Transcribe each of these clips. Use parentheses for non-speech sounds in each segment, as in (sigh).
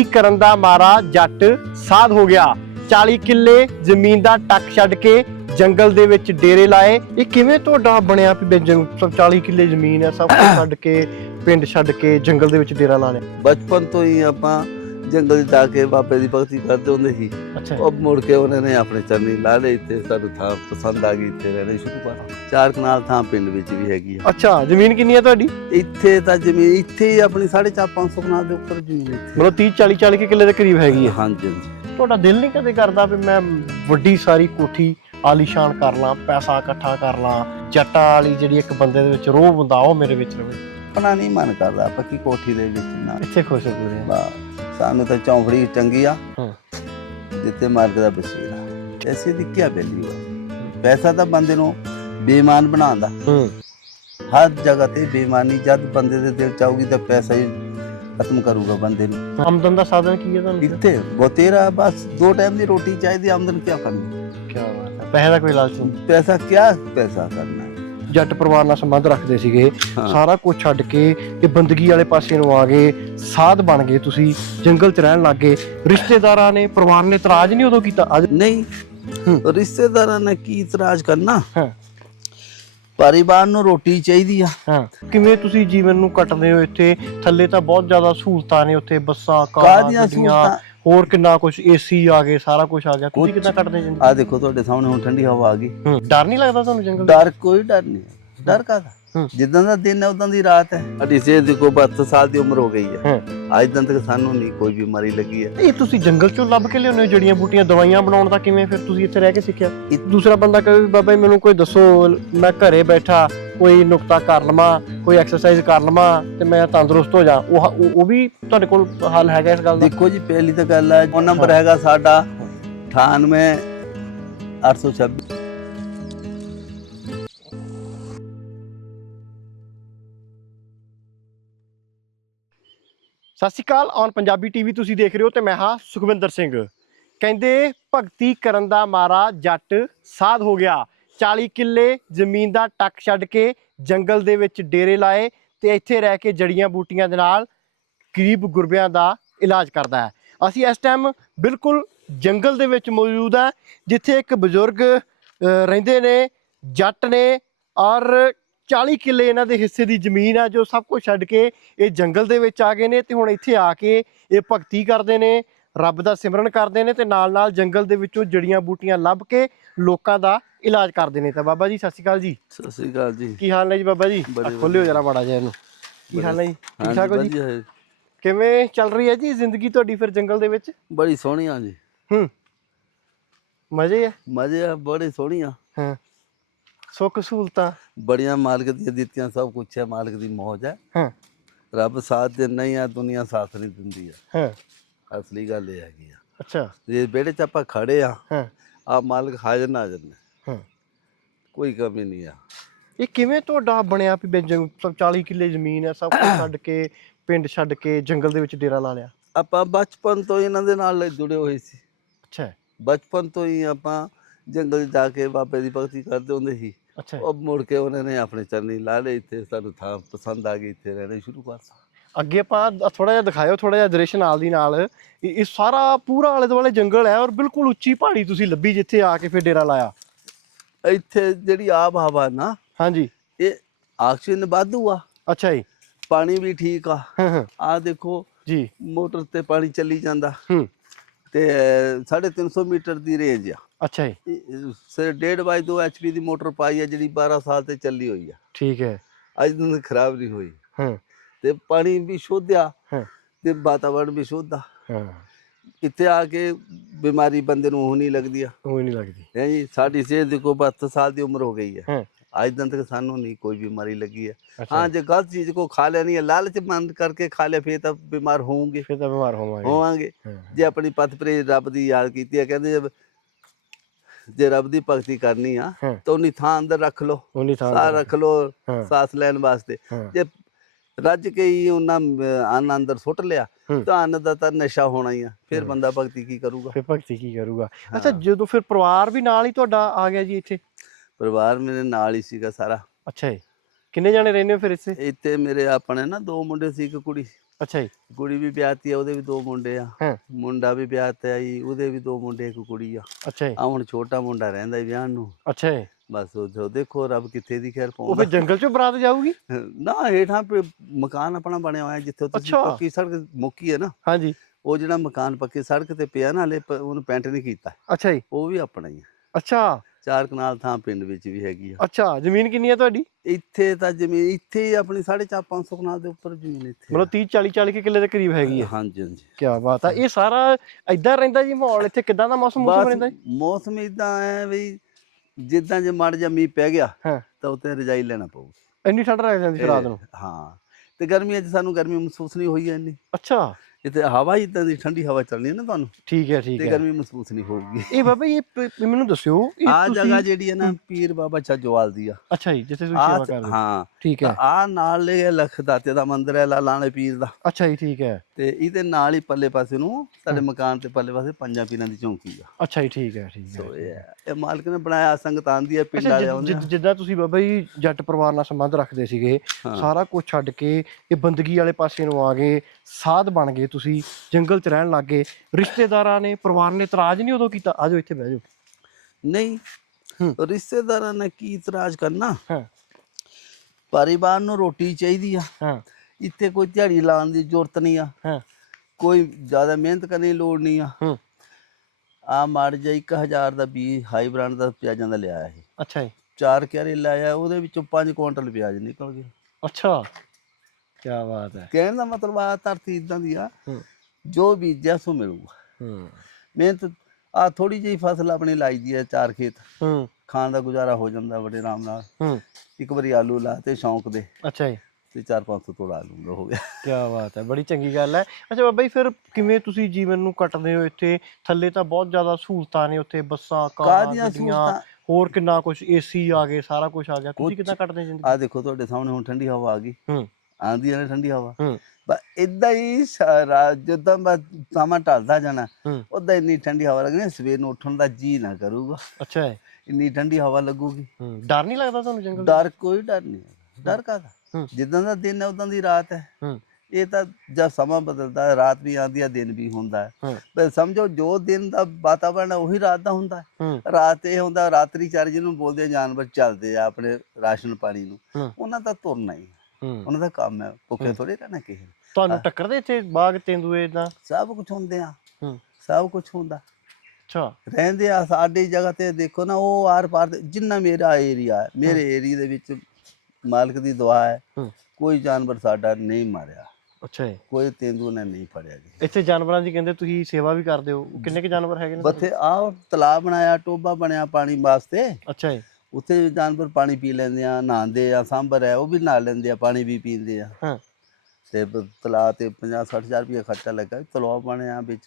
ਭਗਤੀ ਕਰਨ ਦਾ ਮਾਰਾ ਜੱਟ ਸਾਧ ਹੋ ਗਿਆ। 40 ਕਿੱਲੇ ਜ਼ਮੀਨ ਦਾ ਟੱਕ ਛੱਡ ਕੇ ਜੰਗਲ ਦੇ ਵਿੱਚ ਡੇਰੇ ਲਾਏ। ਇਹ ਕਿਵੇਂ ਤੁਹਾਡਾ ਬਣਿਆ ਵੀ 40 ਕਿੱਲੇ ਜ਼ਮੀਨ ਹੈ ਸਭ ਕੁਝ ਛੱਡ ਕੇ, ਪਿੰਡ ਛੱਡ ਕੇ ਜੰਗਲ ਦੇ ਵਿੱਚ ਡੇਰਾ ਲਾ ਲਿਆ? ਬਚਪਨ ਤੋਂ ਹੀ ਆਪਾਂ ਜੰਗਲ ਜਾ ਕੇ ਬਾਬੇ ਦੀ ਭਗਤੀ ਕਰਦੇ ਹੁੰਦੇ ਸੀ। ਅੱਛਾ। ਉਹ ਮੁੜ ਕੇ ਉਹਨਾਂ ਨੇ ਆਪਣੇ ਚਰਨੀ ਲਾ ਲਏ ਤੇ ਸਾਨੂੰ ਥਾਂ ਪਸੰਦ ਆ ਗਈ ਇੱਥੇ ਰਹਿਣਾ ਸ਼ੁਰੂ ਕਰ ਚਾਰ ਕਨਾਲ ਥਾਂ ਪਿੰਡ ਵਿੱਚ ਵੀ ਹੈਗੀ ਆ। ਅੱਛਾ ਜ਼ਮੀਨ ਕਿੰਨੀ ਹੈ ਤੁਹਾਡੀ? ਇੱਥੇ ਤਾਂ ਜ਼ਮੀਨ ਇੱਥੇ ਹੀ ਆਪਣੀ 4.5 500 ਕਨਾਲ ਦੇ ਉੱਪਰ ਜ਼ਮੀਨ ਇੱਥੇ। ਮਤਲਬ 30 40 40 ਕਿੱਲੇ ਦੇ ਕਰੀਬ ਹੈਗੀ ਹੈ ਹਾਂਜੀ ਹਾਂਜੀ। ਤੁਹਾਡਾ ਦਿਲ ਨਹੀਂ ਕਦੇ ਕਰਦਾ ਵੀ ਮੈਂ ਵੱਡੀ ਸਾਰੀ ਕੋਠੀ ਆਲੀਸ਼ਾਨ ਕਰ ਲਾਂ ਪੈਸਾ ਇਕੱਠਾ ਕਰ ਲਾਂ ਜੱਟਾਂ ਵਾਲੀ ਜਿਹੜੀ ਇੱਕ ਬੰਦੇ ਦੇ ਵਿੱਚ ਰੋਹ ਹੁੰਦਾ ਉਹ ਮੇਰੇ ਵਿੱਚ ਰਵੇ। ਆਪਣਾ ਨਹੀਂ ਮਨ ਕਰਦਾ ਆਪਾਂ ਕੀ ਕੋਠੀ ਦੇ ਵਿੱਚ ਨਾ ਇੱਥੇ ਖੁਸ਼ ਹੋ ਪੂਰੇ ਬਸ, ਸਾਨੂੰ ਤਾਂ ਚੌਂਕੜੀ ਚੰਗੀ ਆ। ਜਿੱਥੇ ਮਾਰਗ ਦਾ ਬਸੇਰਾ ਪੈਸੇ ਦੀ ਕੀ ਵੈਲਿਊ ਆ? ਪੈਸਾ ਤਾਂ ਬੰਦੇ ਨੂੰ ਬੇਈਮਾਨ ਬਣਾਉਂਦਾ। ਹਰ ਜਗ੍ਹਾ ਤੇ ਬੇਈਮਾਨੀ ਜਦ ਬੰਦੇ ਦੇ ਦਿਲ ਚ ਤਾਂ ਪੈਸਾ ਹੀ ਖਤਮ ਕਰੂਗਾ ਬੰਦੇ ਨੂੰ। ਆਮਦਨ ਦਾ ਸਾਧਨ ਕੀ ਹੈ ਤੁਹਾਨੂੰ? ਇੱਥੇ ਬਤੇਰਾ ਬਸ ਦੋ ਟਾਈਮ ਦੀ ਰੋਟੀ ਚਾਹੀਦੀ ਆਮਦਨ ਕੀ ਕਰਨੀ? ਕੀ ਬਾਤ ਹੈ। ਪੈਸੇ ਦਾ ਕੋਈ ਲਾਲਚ ਨਹੀਂ। ਪੈਸਾ ਕਿਆ ਪੈਸਾ ਕਰਨਾ? ਜੱਟ ਪਰਿਵਾਰ ਨਾਲ ਸੰਬੰਧ ਰੱਖਦੇ ਸੀਗੇ। ਸਾਰਾ ਕੁਝ ਛੱਡ ਕੇ ਇਹ ਬੰਦਗੀ ਵਾਲੇ ਪਾਸੇ ਨੂੰ ਆ ਗਏ ਸਾਧ ਬਣ ਗਏ ਤੁਸੀਂ ਜੰਗਲ 'ਚ ਰਹਿਣ ਲੱਗੇ ਰਿਸ਼ਤੇਦਾਰਾਂ ਨੇ ਪਰਿਵਾਰ ਨੇ ਇਤਰਾਜ਼ ਨਹੀਂ ਉਦੋਂ ਕੀਤਾ? ਅੱਜ ਨਹੀਂ। ਰਿਸ਼ਤੇਦਾਰਾਂ ਨੇ ਕੀ ਇਤਰਾਜ਼ ਕਰਨਾ? ਹਾਂ। ਪਰਿਵਾਰ ਨੂੰ ਰੋਟੀ ਚਾਹੀਦੀ ਆ। ਹਾਂ। ਕਿਵੇਂ ਤੁਸੀਂ ਜੀਵਨ ਨੂੰ ਕੱਟਦੇ ਹੋ ਇੱਥੇ? ਥੱਲੇ ਤਾਂ ਬਹੁਤ ਜ਼ਿਆਦਾ ਸਹੂਲਤਾਂ ਨੇ ਉੱਥੇ ਬੱਸਾਂ ਕਾਰਾਂ ਗੱਡੀਆਂ ਹੋਰ ਕਿੰਨਾ ਕੁਝ ਏਸੀ ਆ ਗਏ ਸਾਰਾ ਕੁਝ ਆ ਗਿਆ। ਤੁਸੀਂ ਕਿੱਦਾਂ ਕੱਟਦੇ ਜਿੰਦਗੀ ਆ ਦੇਖੋ ਤੁਹਾਡੇ ਸਾਹਮਣੇ ਹੁਣ ਠੰਡੀ ਹਵਾ ਆ ਗਈ। ਹੂੰ ਡਰ ਨਹੀਂ ਲੱਗਦਾ ਤੁਹਾਨੂੰ ਜੰਗਲ ਦਾ? ਡਰ ਕੋਈ ਡਰ ਨਹੀਂ ਹੈ। ਡਰ ਕਾਹਦਾ? ਹੂੰ। ਜਿੱਦਾਂ ਦਾ ਦਿਨ ਹੈ ਉਦਾਂ ਦੀ ਰਾਤ ਹੈ। ਸਾਡੀ ਸਿਹਤ ਦੀ ਕੋਈ 72 ਸਾਲ ਦੀ ਉਮਰ ਹੋ ਗਈ ਹੈ। ਹਾਂ। ਅੱਜ ਦਿਨ ਤੱਕ ਸਾਨੂੰ ਨਹੀਂ ਕੋਈ ਬਿਮਾਰੀ ਲੱਗੀ ਹੈ। ਇਹ ਤੁਸੀਂ ਜੰਗਲ ਚੋਂ ਲੱਭ ਕੇ ਲਿਆਉਂਦੇ ਹੋ ਜੜੀਆਂ ਬੂਟੀਆਂ ਦਵਾਈਆਂ ਬਣਾਉਣ ਦਾ ਕਿਵੇਂ ਫਿਰ ਤੁਸੀਂ ਇੱਥੇ ਰਹਿ ਕੇ ਸਿੱਖਿਆ? ਇਹ- ਦੂਸਰਾ ਬੰਦਾ ਕਹੇ ਵੀ ਬਾਬਾ ਜੀ ਮੈਨੂੰ ਕੋਈ ਦੱਸੋ ਮੈਂ ਘਰੇ ਬੈਠਾ ਕੋਈ ਨੁਕਤਾ ਕਰ ਲਵਾਂ ਕੋਈ ਐਕਸਰਸਾਈਜ਼ ਕਰ ਲਵਾਂ ਤੇ ਮੈਂ ਤੰਦਰੁਸਤ ਹੋ ਜਾ ਉਹ ਉਹ- ਵੀ ਤੁਹਾਡੇ ਕੋਲ ਹੱਲ ਹੈਗਾ ਇਸ ਗੱਲ ਦਾ? ਦੇਖੋ ਜੀ ਪਹਿਲੀ ਤਾਂ ਗੱਲ ਹੈ ਫੋਨ ਨੰਬਰ ਹੈਗਾ ਸਾਡਾ 98 826 ਸਤਿ ਸ਼੍ਰੀ ਅਕਾਲ ਔਨ ਪੰਜਾਬੀ ਟੀਵੀ ਤੁਸੀਂ ਦੇਖ ਰਹੇ ਹੋ ਤੇ ਮੈਂ ਹਾਂ ਸੁਖਵਿੰਦਰ ਸਿੰਘ। ਕਹਿੰਦੇ ਭਗਤੀ ਕਰਨ ਦਾ ਮਾਰਾ ਜੱਟ ਸਾਧ ਹੋ ਗਿਆ। 40 ਕਿੱਲੇ ਜ਼ਮੀਨ ਦਾ ਟੱਕ ਛੱਡ ਕੇ ਜੰਗਲ ਦੇ ਵਿੱਚ ਡੇਰੇ ਲਾਏ ਤੇ ਇੱਥੇ ਰਹਿ ਕੇ ਜੜੀਆਂ ਬੂਟੀਆਂ ਦੇ ਨਾਲ ਗਰੀਬ ਗੁਰਬਿਆਂ ਦਾ ਇਲਾਜ ਕਰਦਾ ਹੈ। ਅਸੀਂ ਇਸ ਟਾਈਮ ਬਿਲਕੁਲ ਜੰਗਲ ਦੇ ਵਿੱਚ ਮੌਜੂਦ ਹਾਂ, ਜਿੱਥੇ ਇੱਕ ਬਜ਼ੁਰਗ ਰਹਿੰਦੇ ਨੇ, ਜੱਟ ਨੇ ਔਰ 40 ਕਿੱਲੇ ਇਹਨਾਂ ਦੇ ਹਿੱਸੇ ਦੀ ਜ਼ਮੀਨ ਆ ਜੋ ਸਭ ਕੁਝ ਛੱਡ ਕੇ ਇਹ ਜੰਗਲ ਦੇ ਵਿੱਚ ਆ ਗਏ ਨੇ ਤੇ ਹੁਣ ਇੱਥੇ ਆ ਕੇ ਇਹ ਭਗਤੀ ਕਰਦੇ ਨੇ, ਰੱਬ ਦਾ ਸਿਮਰਨ ਕਰਦੇ ਨੇ ਤੇ ਨਾਲ ਨਾਲ ਜੰਗਲ ਦੇ ਵਿੱਚੋਂ ਜੜੀਆਂ ਬੂਟੀਆਂ ਲੱਭ ਕੇ ਲੋਕਾਂ ਦਾ ਇਲਾਜ ਕਰਦੇ ਨੇ ਤਾਂ ਬਾਬਾ ਜੀ ਸਤਿ ਸ਼੍ਰੀ ਅਕਾਲ ਜੀ। ਸਤਿ ਸ੍ਰੀ ਅਕਾਲ ਜੀ। ਕੀ ਹਾਲ ਨੇ ਜੀ ਬਾਬਾ ਜੀ? ਬੜੇ ਖੋਲਿਓ ਜਰਾ ਮਾੜਾ ਜਿਹਾ ਇਹਨੂੰ। ਕੀ ਹਾਲ ਹੈ ਜੀ? ਠੀਕ ਠਾਕ ਹੋ ਜੀ? ਵਧੀਆ ਹੈ। ਕਿਵੇਂ ਚੱਲ ਰਹੀ ਹੈ ਜੀ ਜ਼ਿੰਦਗੀ ਤੁਹਾਡੀ ਫਿਰ ਜੰਗਲ ਦੇ ਵਿੱਚ? ਬੜੀ ਸੋਹਣੀ ਆ ਜੀ। ਹੂੰ। ਮਜ਼ੇ ਹੈ ਮਜ਼ੇ ਆ ਬੜੀ ਸੋਹਣੀ ਆ। ਹਾਂ। ਸੁੱਖ ਸਹੂਲਤਾਂ? ਬੜੀਆਂ ਮਾਲਕ ਦੀਆਂ ਦਿੱਤੀਆਂ ਸਭ ਕੁਛ ਹੈ ਮਾਲਕ ਦੀ ਮੌਜ ਹੈ। ਹਾਂ। ਰੱਬ ਸਾਥ ਦੇ ਨਹੀਂ ਆ ਦੁਨੀਆ ਸਾਥ ਨਹੀਂ ਦਿੰਦੀ ਆ। ਹਾਂ। ਅਸਲੀ ਗੱਲ ਇਹ ਹੈਗੀ ਆ। ਅੱਛਾ। ਜੇ ਬੇੜੇ ਚ ਆਪਾਂ ਖੜੇ ਆ ਹਾਂ। ਆ ਮਾਲਕ ਹਾਜ਼ਰ ਨਾਜ਼ਰ ਨੇ। ਹਾਂ ਕੋਈ ਕਮੀ ਨਹੀਂ ਆ। ਇਹ ਕਿਵੇਂ ਤੁਹਾਡਾ ਬਣਿਆ ਵੀ ਸਭ 40 ਕਿੱਲੇ ਜ਼ਮੀਨ ਹੈ ਸਭ ਕੁਝ (coughs) ਛੱਡ ਕੇ ਪਿੰਡ ਛੱਡ ਕੇ ਜੰਗਲ ਦੇ ਵਿੱਚ ਡੇਰਾ ਲਾ ਲਿਆ? ਆਪਾਂ ਬਚਪਨ ਤੋਂ ਇਹਨਾਂ ਦੇ ਨਾਲ ਜੁੜੇ ਹੋਏ ਸੀ। ਅੱਛਾ। ਬਚਪਨ ਤੋਂ ਹੀ ਆਪਾਂ ਜੰਗਲ 'ਚ ਜਾ ਕੇ ਬਾਬੇ ਦੀ ਭਗਤੀ ਕਰਦੇ ਹੁੰਦੇ ਸੀ। ਅੱਛਾ। ਉਹ ਮੁੜ ਕੇ ਉਹਨਾਂ ਨੇ ਆਪਣੇ ਚਰਨੀ ਲਾ ਲਏ ਇੱਥੇ ਸਾਨੂੰ ਥਾਂ ਪਸੰਦ ਆ ਗਈ ਇੱਥੇ ਰਹਿਣਾ ਸ਼ੁਰੂ ਕਰਤਾ। ਅੱਗੇ ਆਪਾਂ ਥੋੜਾ ਜਿਹਾ ਦਿਖਾਇਓ ਥੋੜਾ ਜਿਹਾ ਦ੍ਰਿਸ਼ ਨਾਲ ਦੀ ਨਾਲ। ਇਹ ਇਹ ਸਾਰਾ ਪੂਰਾ ਆਲੇ ਦੁਆਲੇ ਜੰਗਲ ਹੈ ਔਰ ਬਿਲਕੁਲ ਉੱਚੀ ਪਹਾੜੀ ਤੁਸੀਂ ਲੱਭੀ ਜਿੱਥੇ ਆ ਕੇ ਫਿਰ ਡੇਰਾ ਲਾਇਆ। ਇੱਥੇ ਜਿਹੜੀ ਆਬ ਹਵਾ ਨਾ ਹਾਂਜੀ। ਇਹ ਆਕਸੀਜਨ ਵਾਧੂ ਆ। ਅੱਛਾ ਜੀ। ਪਾਣੀ ਵੀ ਠੀਕ ਆ। ਆ ਦੇਖੋ ਜੀ। ਮੋਟਰ ਤੇ ਪਾਣੀ ਚੱਲੀ ਜਾਂਦਾ। ਹੂੰ। ਤੇ 350 ਮੀਟਰ ਦੀ ਰੇਂਜ ਆ। ਅੱਛਾ ਜੀ। ਇਹ ਸਿਰ 1.5 ਬਾਈ 2 ਐਚਪੀ ਦੀ ਮੋਟਰ ਪਾਈ ਆ ਜਿਹੜੀ 12 ਸਾਲ ਤੇ ਚੱਲੀ ਹੋਈ ਆ। ਠੀਕ ਹੈ। ਅੱਜ ਦਿਨ ਖਰਾਬ ਨਹੀਂ ਹੋਈ। ਹਾਂ। ਤੇ ਪਾਣੀ ਵੀ ਸ਼ੁੱਧ ਆ ਹਾਂ। ਤੇ ਵਾਤਾਵਰਣ ਵੀ ਸ਼ੁੱਧ। ਆ ਹਾਂ। ਇੱਥੇ ਆ ਕੇ ਬਿਮਾਰੀ ਬੰਦੇ ਨੂੰ ਹੋਣੀ ਲੱਗਦੀ ਆ। ਉਹ ਨਹੀਂ ਲੱਗਦੀ। ਹੈ ਜੀ ਸਾਡੀ ਸਿਹਤ ਦੀ ਕੋਈ 72 ਸਾਲ ਦੀ ਉਮਰ ਹੋ ਗਈ ਹੈ ਹਾਂ। ਅੱਜ ਦਿਨ ਤੱਕ ਸਾਨੂੰ ਨਹੀਂ ਕੋਈ ਬਿਮਾਰੀ ਲੱਗੀ ਹੈ ਅੱਛਾ। ਹਾਂ ਜੇ ਗਲਤ ਚੀਜ਼ ਕੋ ਖਾ ਲੈਣੀ ਹੈ ਲਾਲਚ ਮੰਦ ਕਰਕੇ ਖਾ ਲਿਆ ਫੇਰ ਤਾਂ ਬਿਮਾਰ ਹੋਵਾਂਗੇ ਫਿਰ ਤਾਂ ਬਿਮਾਰ ਹੋਵਾਂਗੇ। ਹੋਵਾਂਗੇ। ਹਾਂ। ਜੇ ਆਪਣੀ ਪਤ ਪਰੇ ਰੱਬ ਦੀ ਯਾਦ ਕੀਤੀ ਹੈ ਕਹਿੰਦੇ ਜੇ- ਜੇ ਰੱਬ ਦੀ ਭਗਤੀ ਕਰਨੀ ਆ ਹਾਂ। ਤਾਂ ਉਨੀ ਥਾਂ ਅੰਦਰ ਰੱਖ ਲਓ। ਉਹ ਨਹੀਂ ਥਾਂ ਸਾਹ ਰੱਖ ਲਓ ਹਾਂ। ਸਾਸ ਲੈਣ ਵਾਸਤੇ। ਹਾਂ। ਜੇ ਰੱਜ ਕੇ ਹੀ ਉਹਨਾਂ ਅਹ, ਅੰਨ ਅੰਦਰ ਸੁੱਟ ਲਿਆ ਹੂੰ। ਤਾਂ ਅੰਨ ਦਾ ਤਾਂ ਨਸ਼ਾ ਹੋਣਾ ਹੀ ਆ। ਫਿਰ ਹੂੰ। ਬੰਦਾ ਭਗਤੀ ਕੀ ਕਰੂਗਾ? ਫਿਰ ਭਗਤੀ ਕੀ ਕਰੂਗਾ? ਅੱਛਾ ਹਾਂ। ਜਦੋਂ ਫਿਰ ਪਰਿਵਾਰ ਵੀ ਨਾਲ ਹੀ ਤੁਹਾਡਾ ਆ ਗਿਆ ਜੀ ਇੱਥੇ? ਪਰਿਵਾਰ ਮੇਰੇ ਨਾਲ ਹੀ ਸੀਗਾ ਸਾਰਾ। ਅੱਛਾ ਜੀ। ਕਿੰਨੇ ਜਾਣੇ ਰਹਿੰਦੇ ਹੋ ਫਿਰ ਇੱਥੇ? ਇੱਥੇ ਮੇਰੇ ਆਪਣੇ ਨਾ ਦੋ ਮੁੰਡੇ ਸੀ ਇੱਕ ਕੁੜੀ। ਅੱਛਾ ਜੀ। ਕੁੜੀ ਵੀ ਵਿਆਹਤੀ ਆ ਉਹਦੇ ਵੀ ਦੋ ਮੁੰਡੇ ਆ। ਹਾਂ। ਮੁੰਡਾ ਵੀ ਵਿਆਹਤਾ ਜੀ ਉਹਦੇ ਵੀ ਦੋ ਮੁੰਡੇ ਇੱਕ ਕੁੜੀ ਆ। ਅੱਛਾ ਜੀ। ਆ ਹੁਣ ਛੋਟਾ ਮੁੰਡਾ ਰਹਿੰਦਾ ਜੀ ਵਿਆਹ ਨੂੰ। ਅੱਛਾ ਜੀ। ਬਸ ਉਹ ਦੇਖੋ ਰੱਬ ਕਿੱਥੇ ਦੀ ਖੈਰ ਉਹ ਪਾਉਂਦਾ। ਫਿਰ ਜੰਗਲ ਚੋਂ ਬਰਾਤ ਜਾਊਗੀ? (laughs) ਨਾ ਹੇਠਾਂ ਪੇ ਮਕਾਨ ਆਪਣਾ ਬਣਿਆ ਹੋਇਆ ਜਿੱਥੇ ਤੁਸੀਂ ਅੱਛਾ। ਪੱਕੀ ਸੜਕ ਮੁੱਕੀ ਹੈ ਨਾ ਹਾਂਜੀ। ਉਹ ਜਿਹੜਾ ਮਕਾਨ ਪੱਕੀ ਸੜਕ ਤੇ ਪਿਆ ਨਾ ਹਲੇ ਪ- ਉਹਨੂੰ ਪੈਂਟ ਨਹੀਂ ਕੀਤਾ। ਅੱਛਾ ਜੀ। ਉਹ ਵੀ ਆਪਣਾ ਹੀ ਅੱਛਾ। ਚਾਰ ਕਨਾਲ ਥਾਂ ਪਿੰਡ ਵਿੱਚ ਵੀ ਹੈਗੀ ਆ। ਅੱਛਾ ਜ਼ਮੀਨ ਕਿੰਨੀ ਹੈ ਤੁਹਾਡੀ? ਇੱਥੇ ਤਾਂ ਜ਼ਮੀਨ ਇੱਥੇ ਹੀ ਆਪਣੀ 4.5 500 ਕਨਾਲ ਦੇ ਉੱਪਰ ਜ਼ਮੀਨ ਇੱਥੇ ਮਤਲਬ 30 40 40 ਕੁ ਕਿੱਲੇ ਦੇ ਕਰੀਬ ਹੈਗੀ ਹੈ। ਹਾਂਜੀ ਹਾਂਜੀ। ਕੀ ਬਾਤ ਆ ਇਹ ਸਾਰਾ ਏਦਾਂ ਰਹਿੰਦਾ ਜੀ ਮਾਹੌਲ? ਇੱਥੇ ਕਿਦਾਂ ਦਾ ਮੌਸਮ ਮੌਸਮ ਰਹਿੰਦਾ ਬਸ ਜੀ? ਮੌਸਮ ਇਦਾਂ ਹੈ ਵੀ ਜਿੱਦਾਂ ਜੇ ਮੜ ਜਾ ਮੀਂਹ ਪੈ ਗਿਆ ਹਾਂ। ਤਾਂ ਉੱਤੇ ਰਜਾਈ ਲੈਣਾ ਪਊ। ਇੰਨੀ ਠੰਡ ਲੱਗ ਜਾਂਦੀ ਰਾਤ ਨੂੰ? ਹਾਂ। ਤੇ ਗਰਮੀਆਂ 'ਚ ਸਾਨੂੰ ਗਰਮੀ ਮਹਿਸੂਸ ਨਹੀਂ ਹੋਈ ਇੰਨੀ। ਅੱਛਾ। ਇੱਥੇ ਹਵਾ ਹੀ ਇਦਾਂ ਦੀ ਠੰਡੀ ਹਵਾ ਚੱਲਣੀ ਹੈ ਨਾ ਤੁਹਾਨੂੰ ਠੀਕ ਹੈ ਠੀਕ ਤੇ ਹੈ। ਗਰਮੀ ਮਹਿਸੂਸ ਨਹੀਂ ਹੋਊਗੀ। ਇਹ ਬਾਬਾ ਜੀ ਇਹ ਪ- ਮੈਨੂੰ ਦੱਸਿਓ ਇਹ ਆ ਤੁਸੀਂ- ਜਗ੍ਹਾ ਜਿਹੜੀ ਹੈ ਨਾ ਪੀਰ ਬਾਬਾ ਛੱਜੋਵਾਲ ਦੀ ਆ। ਅੱਛਾ ਜੀ ਜਿੱਥੇ ਤੁਸੀਂ ਆ ਸੇਵਾ ਕਰਦੇ ਹੋ। ਹਾਂ ਠੀਕ ਹੈ। ਆ ਨਾਲ ਲੈ ਲਖ ਦਾਤੇ ਦਾ ਮੰਦਿਰ ਹੈ ਲਾਲਾਂ ਵਾਲੇ ਪੀਰ ਦਾ। ਅੱਛਾ ਜੀ ਠੀਕ ਹੈ। ਤੇ ਇਹਦੇ ਨਾਲ ਹੀ ਪੱਲੇ ਪਾਸੇ ਨੂੰ ਸਾਡੇ ਮਕਾਨ ਤੇ ਪੱਲੇ ਪਾਸੇ ਪੰਜਾਂ ਪੀਰਾਂ ਦੀ ਚੌਂਕੀ ਆ। ਅੱਛਾ ਜੀ ਠੀਕ ਹੈ ਠੀਕ ਹੈ ਸੋ ਇਹ ਹੈ। ਇਹ ਮਾਲਕ ਨੇ ਬਣਾਇਆ ਸੰਗਤ ਆਂਦੀ ਹੈ ਪਿੰਡ ਅੱਛਾ ਵਾਲੇ ਜਿ- ਆਉਂਦੇ ਜਿ- ਜਿੱਦਾਂ ਤੁਸੀਂ ਬਾਬਾ ਜੀ ਜੱਟ ਪਰਿਵਾਰ ਨਾਲ ਸੰਬੰਧ ਰੱਖਦੇ ਸੀਗੇ। ਸਾਰਾ ਕੁਝ ਛੱਡ ਕੇ ਇਹ ਬੰਦਗੀ ਵਾਲੇ ਪਾਸੇ ਨੂੰ ਆ ਗਏ ਸਾਧ ਬਣ ਗਏ ਤੁਸੀਂ ਜੰਗਲ 'ਚ ਰਹਿਣ ਲੱਗ ਗਏ। ਰਿਸ਼ਤੇਦਾਰਾਂ ਨੇ ਪਰਿਵਾਰ ਨੇ ਇਤਰਾਜ਼ ਨਹੀਂ ਉਦੋਂ ਕੀਤਾ? ਆਜੋ ਇੱਥੇ ਬਹਿ ਜਾਓ। ਨਹੀਂ। ਰਿਸ਼ਤੇਦਾਰਾਂ ਨੇ ਕੀ ਇਤਰਾਜ਼ ਕਰਨਾ? ਹਾਂ। ਪਰਿਵਾਰ ਨੂੰ ਰੋਟੀ ਚਾਹੀਦੀ ਆ। ਹਾਂ। ਇੱਥੇ ਕੋਈ ਦਿਹਾੜੀ ਲਾਉਣ ਦੀ ਜ਼ਰੂਰਤ ਨਹੀਂ ਆ। ਹਾਂ। ਕੋਈ ਜ਼ਿਆਦਾ ਮਿਹਨਤ ਕਰਨ ਦੀ ਲੋੜ ਨਹੀਂ ਆ। ਹੂੰ। ਆ ਮਾਰ ਜਾ 1000 ਦਾ ਬੀ ਹਾਈ ਬ੍ਰਾਂਡ ਦਾ ਪਿਆਜ਼ਾਂ ਦਾ ਲਿਆ ਇਹ। ਅੱਛਾ ਜੀ। ਚਾਰ ਕਿਆਰੇ ਲਾਇਆ ਉਹਦੇ ਵਿੱਚੋਂ 5 ਕੁਇੰਟਲ ਪਿਆਜ਼ ਨਿਕਲ ਗਏ। ਅੱਛਾ। ਕੀ ਬਾਤ ਹੈ। ਕਹਿਣ ਦਾ ਮਤਲਬ ਆ ਧਰਤੀ ਇਦਾਂ ਦੀ ਆ ਜੋ ਬੀਜਿਆ ਸੋ ਮਿਲੂਗਾ। ਹੂੰ। ਮਿਹਨਤ ਆ ਥੋੜੀ ਜਿਹੀ ਫਸਲ ਆਪਣੀ ਲਾਈ ਦੀ ਹੈ ਚਾਰ ਖੇਤ। ਹੂੰ। ਖਾਣ ਦਾ ਗੁਜ਼ਾਰਾ ਹੋ ਜਾਂਦਾ ਬੜੇ ਆਰਾਮ ਨਾਲ। ਹੂੰ। ਇੱਕ ਵਾਰੀ ਆਲੂ ਲਾ ਤੇ ਸ਼ੌਂਕ ਦੇ। ਅੱਛਾ ਜੀ। ਤੇ 4-500 ਤੋੜਾ ਆਲੂ ਦਾ ਹੋ ਗਿਆ। ਕੀ ਬਾਤ ਹੈ ਬੜੀ ਚੰਗੀ ਗੱਲ ਹੈ। ਅੱਛਾ ਬਾਬਾ ਜੀ ਫਿਰ ਕਿਵੇਂ ਤੁਸੀਂ ਜੀਵਨ ਨੂੰ ਕੱਟਦੇ ਹੋ ਇੱਥੇ? ਥੱਲੇ ਤਾਂ ਬਹੁਤ ਜ਼ਿਆਦਾ ਸਹੂਲਤਾਂ ਨੇ ਉੱਥੇ ਬੱਸਾਂ ਕਾਰਾਂ ਗੱਡੀਆਂ। ਹੋਰ ਕਿੰਨਾ ਕੁਝ ਏਸੀ ਆ ਗਏ ਸਾਰਾ ਕੁਝ ਆ ਗਿਆ। ਤੁਸੀਂ ਕਿੱਦਾਂ ਕੱਟਦੇ ਜ਼ਿੰਦਗੀ? ਆ ਦੇਖੋ ਤੁਹਾਡੇ ਸਾਹਮਣੇ ਹੁਣ ਠੰਡੀ ਹਵਾ ਆ ਗਈ। ਹੂੰ। ਆਂਦੀ ਹੈ ਨਾ ਠੰਡੀ ਹਵਾ। ਹੂੰ। ਬਸ ਇਦਾਂ ਹੀ ਸਾਰਾ ਜਦੋਂ ਬਸ ਸਮਾਂ ਢਲਦਾ ਜਾਣਾ ਉਦਾਂ ਇੰਨੀ ਠੰਡੀ ਹਵਾ ਲੱਗਣੀ ਸਵੇਰ ਨੂੰ ਉੱਠਣ ਦਾ ਜੀ ਨਾ ਕਰੂਗਾ। ਅੱਛਾ ਇੰਨੀ ਠੰਡੀ ਹਵਾ ਲੱਗੂਗੀ। ਹੂੰ ਡਰ ਨਹੀਂ ਲੱਗਦਾ ਤੁਹਾਨੂੰ ਜੰਗਲ ਦਾ? ਡਰ ਕੋਈ ਡਰ ਨਹੀਂ। ਡਰ ਕਾਹਦਾ? ਹੂੰ। ਜਿੱਦਾਂ ਦਾ ਦਿਨ ਹੈ ਉਦਾਂ ਦੀ ਰਾਤ ਹੈ। ਹੂੰ। ਇਹ ਤਾਂ ਜਦ ਸਮਾਂ ਬਦਲਦਾ ਹੈ ਰਾਤ ਵੀ ਆਉਂਦੀ ਹੈ ਦਿਨ ਵੀ ਹੁੰਦਾ ਹੈ। ਪਰ ਸਮਝੋ ਜੋ ਦਿਨ ਦਾ ਵਾਤਾਵਰਣ ਹੈ ਉਹੀ ਰਾਤ ਦਾ ਹੁੰਦਾ ਹੈ। ਰਾਤ ਇਹ ਹੁੰਦਾ ਰਾਤਰੀ ਚਾਰ ਜਿਹਨੂੰ ਬੋਲਦੇ ਆ ਜਾਨਵਰ ਚੱਲਦੇ ਆ ਆਪਣੇ ਰਾਸ਼ਨ ਪਾਣੀ ਨੂੰ। ਉਹਨਾਂ ਦਾ ਤੁਰਨਾ। ਹੂੰ। ਉਹਨਾਂ ਦਾ ਕੰਮ ਹੈ ਭੁੱਖੇ ਥੋੜੇ ਰਹਿਣਾ ਕਿਸੇ ਨੇ। ਤੁਹਾਨੂੰ ਟੱਕਰਦੇ ਇੱਥੇ ਬਾਗ ਤੇਂਦੂਏ ਇਦਾਂ ਸਭ ਕੁਝ ਹੁੰਦੇ ਆ। ਹੂੰ। ਸਭ ਕੁਝ ਹੁੰਦਾ। ਅੱਛਾ। ਰਹਿੰਦੇ ਆ ਸਾਡੀ ਜਗ੍ਹਾ ਤੇ ਦੇਖੋ ਨਾ ਉਹ ਆਰ ਪਾਰ ਦੇ- ਜਿੰਨਾ ਮੇਰਾ ਏਰੀਆ ਹੈ ਮੇਰੇ ਏਰੀਆ ਦੇ ਵਿੱਚ ਮਾਲਕ ਦੀ ਦੁਆ ਹੈ ਹੂੰ। ਕੋਈ ਜਾਨਵਰ ਸਾਡਾ ਨਹੀਂ ਮਾਰਿਆ। ਅੱਛਾ ਜੀ। ਕੋਈ ਤੇਂਦੂ ਨੇ ਨਹੀਂ ਫੜਿਆ ਜੀ ਇੱਥੇ ਜਾਨਵਰਾਂ ਦੀ ਕਹਿੰਦੇ ਤੁਸੀਂ ਸੇਵਾ ਵੀ ਕਰਦੇ ਹੋ। ਕਿੰਨੇ ਕੁ ਜਾਨਵਰ ਹੈਗੇ ਨੇ ਬੱਥੇ ਆ ਤਲਾਬ ਬਣਾਇਆ ਟੋਬਾ ਬਣਿਆ ਪਾਣੀ ਵਾਸਤੇ। ਅੱਛਾ ਜੀ। ਉੱਥੇ ਜਾਨਵਰ ਪਾਣੀ ਪੀ ਲੈਂਦੇ ਆ ਨਹਾਉਂਦੇ ਆ ਸਾਂਭਰ ਹੈ ਉਹ ਵੀ ਨਹਾ ਲੈਂਦੇ ਆ ਪਾਣੀ ਵੀ ਪੀਂਦੇ ਆ। ਹਾਂ। ਤੇ ਤਲਾਅ ਤੇ 50 60000 ਰੁਪਏ ਖਰਚਾ ਲੱਗਾ ਤਲਾਬ ਬਣਿਆ ਵਿੱਚ।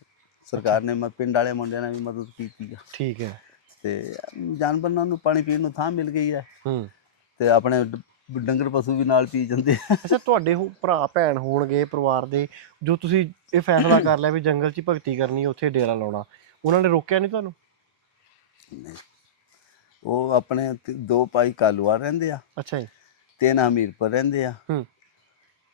ਸਰਕਾਰ ਨੇ ਮ- ਪਿੰਡ ਵਾਲੇ ਮੁੰਡਿਆਂ ਨੇ ਵੀ ਮਦਦ ਕੀਤੀ ਆ। ਠੀਕ ਹੈ। ਤੇ ਜਾਨਵਰਾਂ ਨੂੰ ਪਾਣੀ ਪੀਣ ਨੂੰ ਥਾਂ ਮਿਲ ਗਈ ਹੈ। ਹੂੰ। ਤੇ ਆਪਣੇ ਡੰਗਰ ਪਸ਼ੂ ਵੀ ਨਾਲ ਪੀ ਜਾਂਦੇ ਅੱਛਾ ਤੁਹਾਡੇ ਹੋ- ਭਰਾ ਭੈਣ ਹੋਣਗੇ ਪਰਿਵਾਰ ਦੇ ਜੋ ਤੁਸੀਂ ਇਹ ਫੈਸਲਾ ਕਰ ਲਿਆ ਵੀ ਜੰਗਲ 'ਚ ਭਗਤੀ ਕਰਨੀ ਉੱਥੇ ਡੇਰਾ ਲਾਉਣਾ ਉਹਨਾਂ ਨੇ ਰੋਕਿਆ ਨਹੀਂ ਤੁਹਾਨੂੰ? ਉਹ ਆਪਣੇ ਤ- ਦੋ ਭਾਈ ਕਾਲੂਆ ਰਹਿੰਦੇ ਆ। ਅੱਛਾ ਜੀ। ਤਿੰਨ ਹਮੀਰਪੁਰ ਰਹਿੰਦੇ ਆ। ਹੂੰ।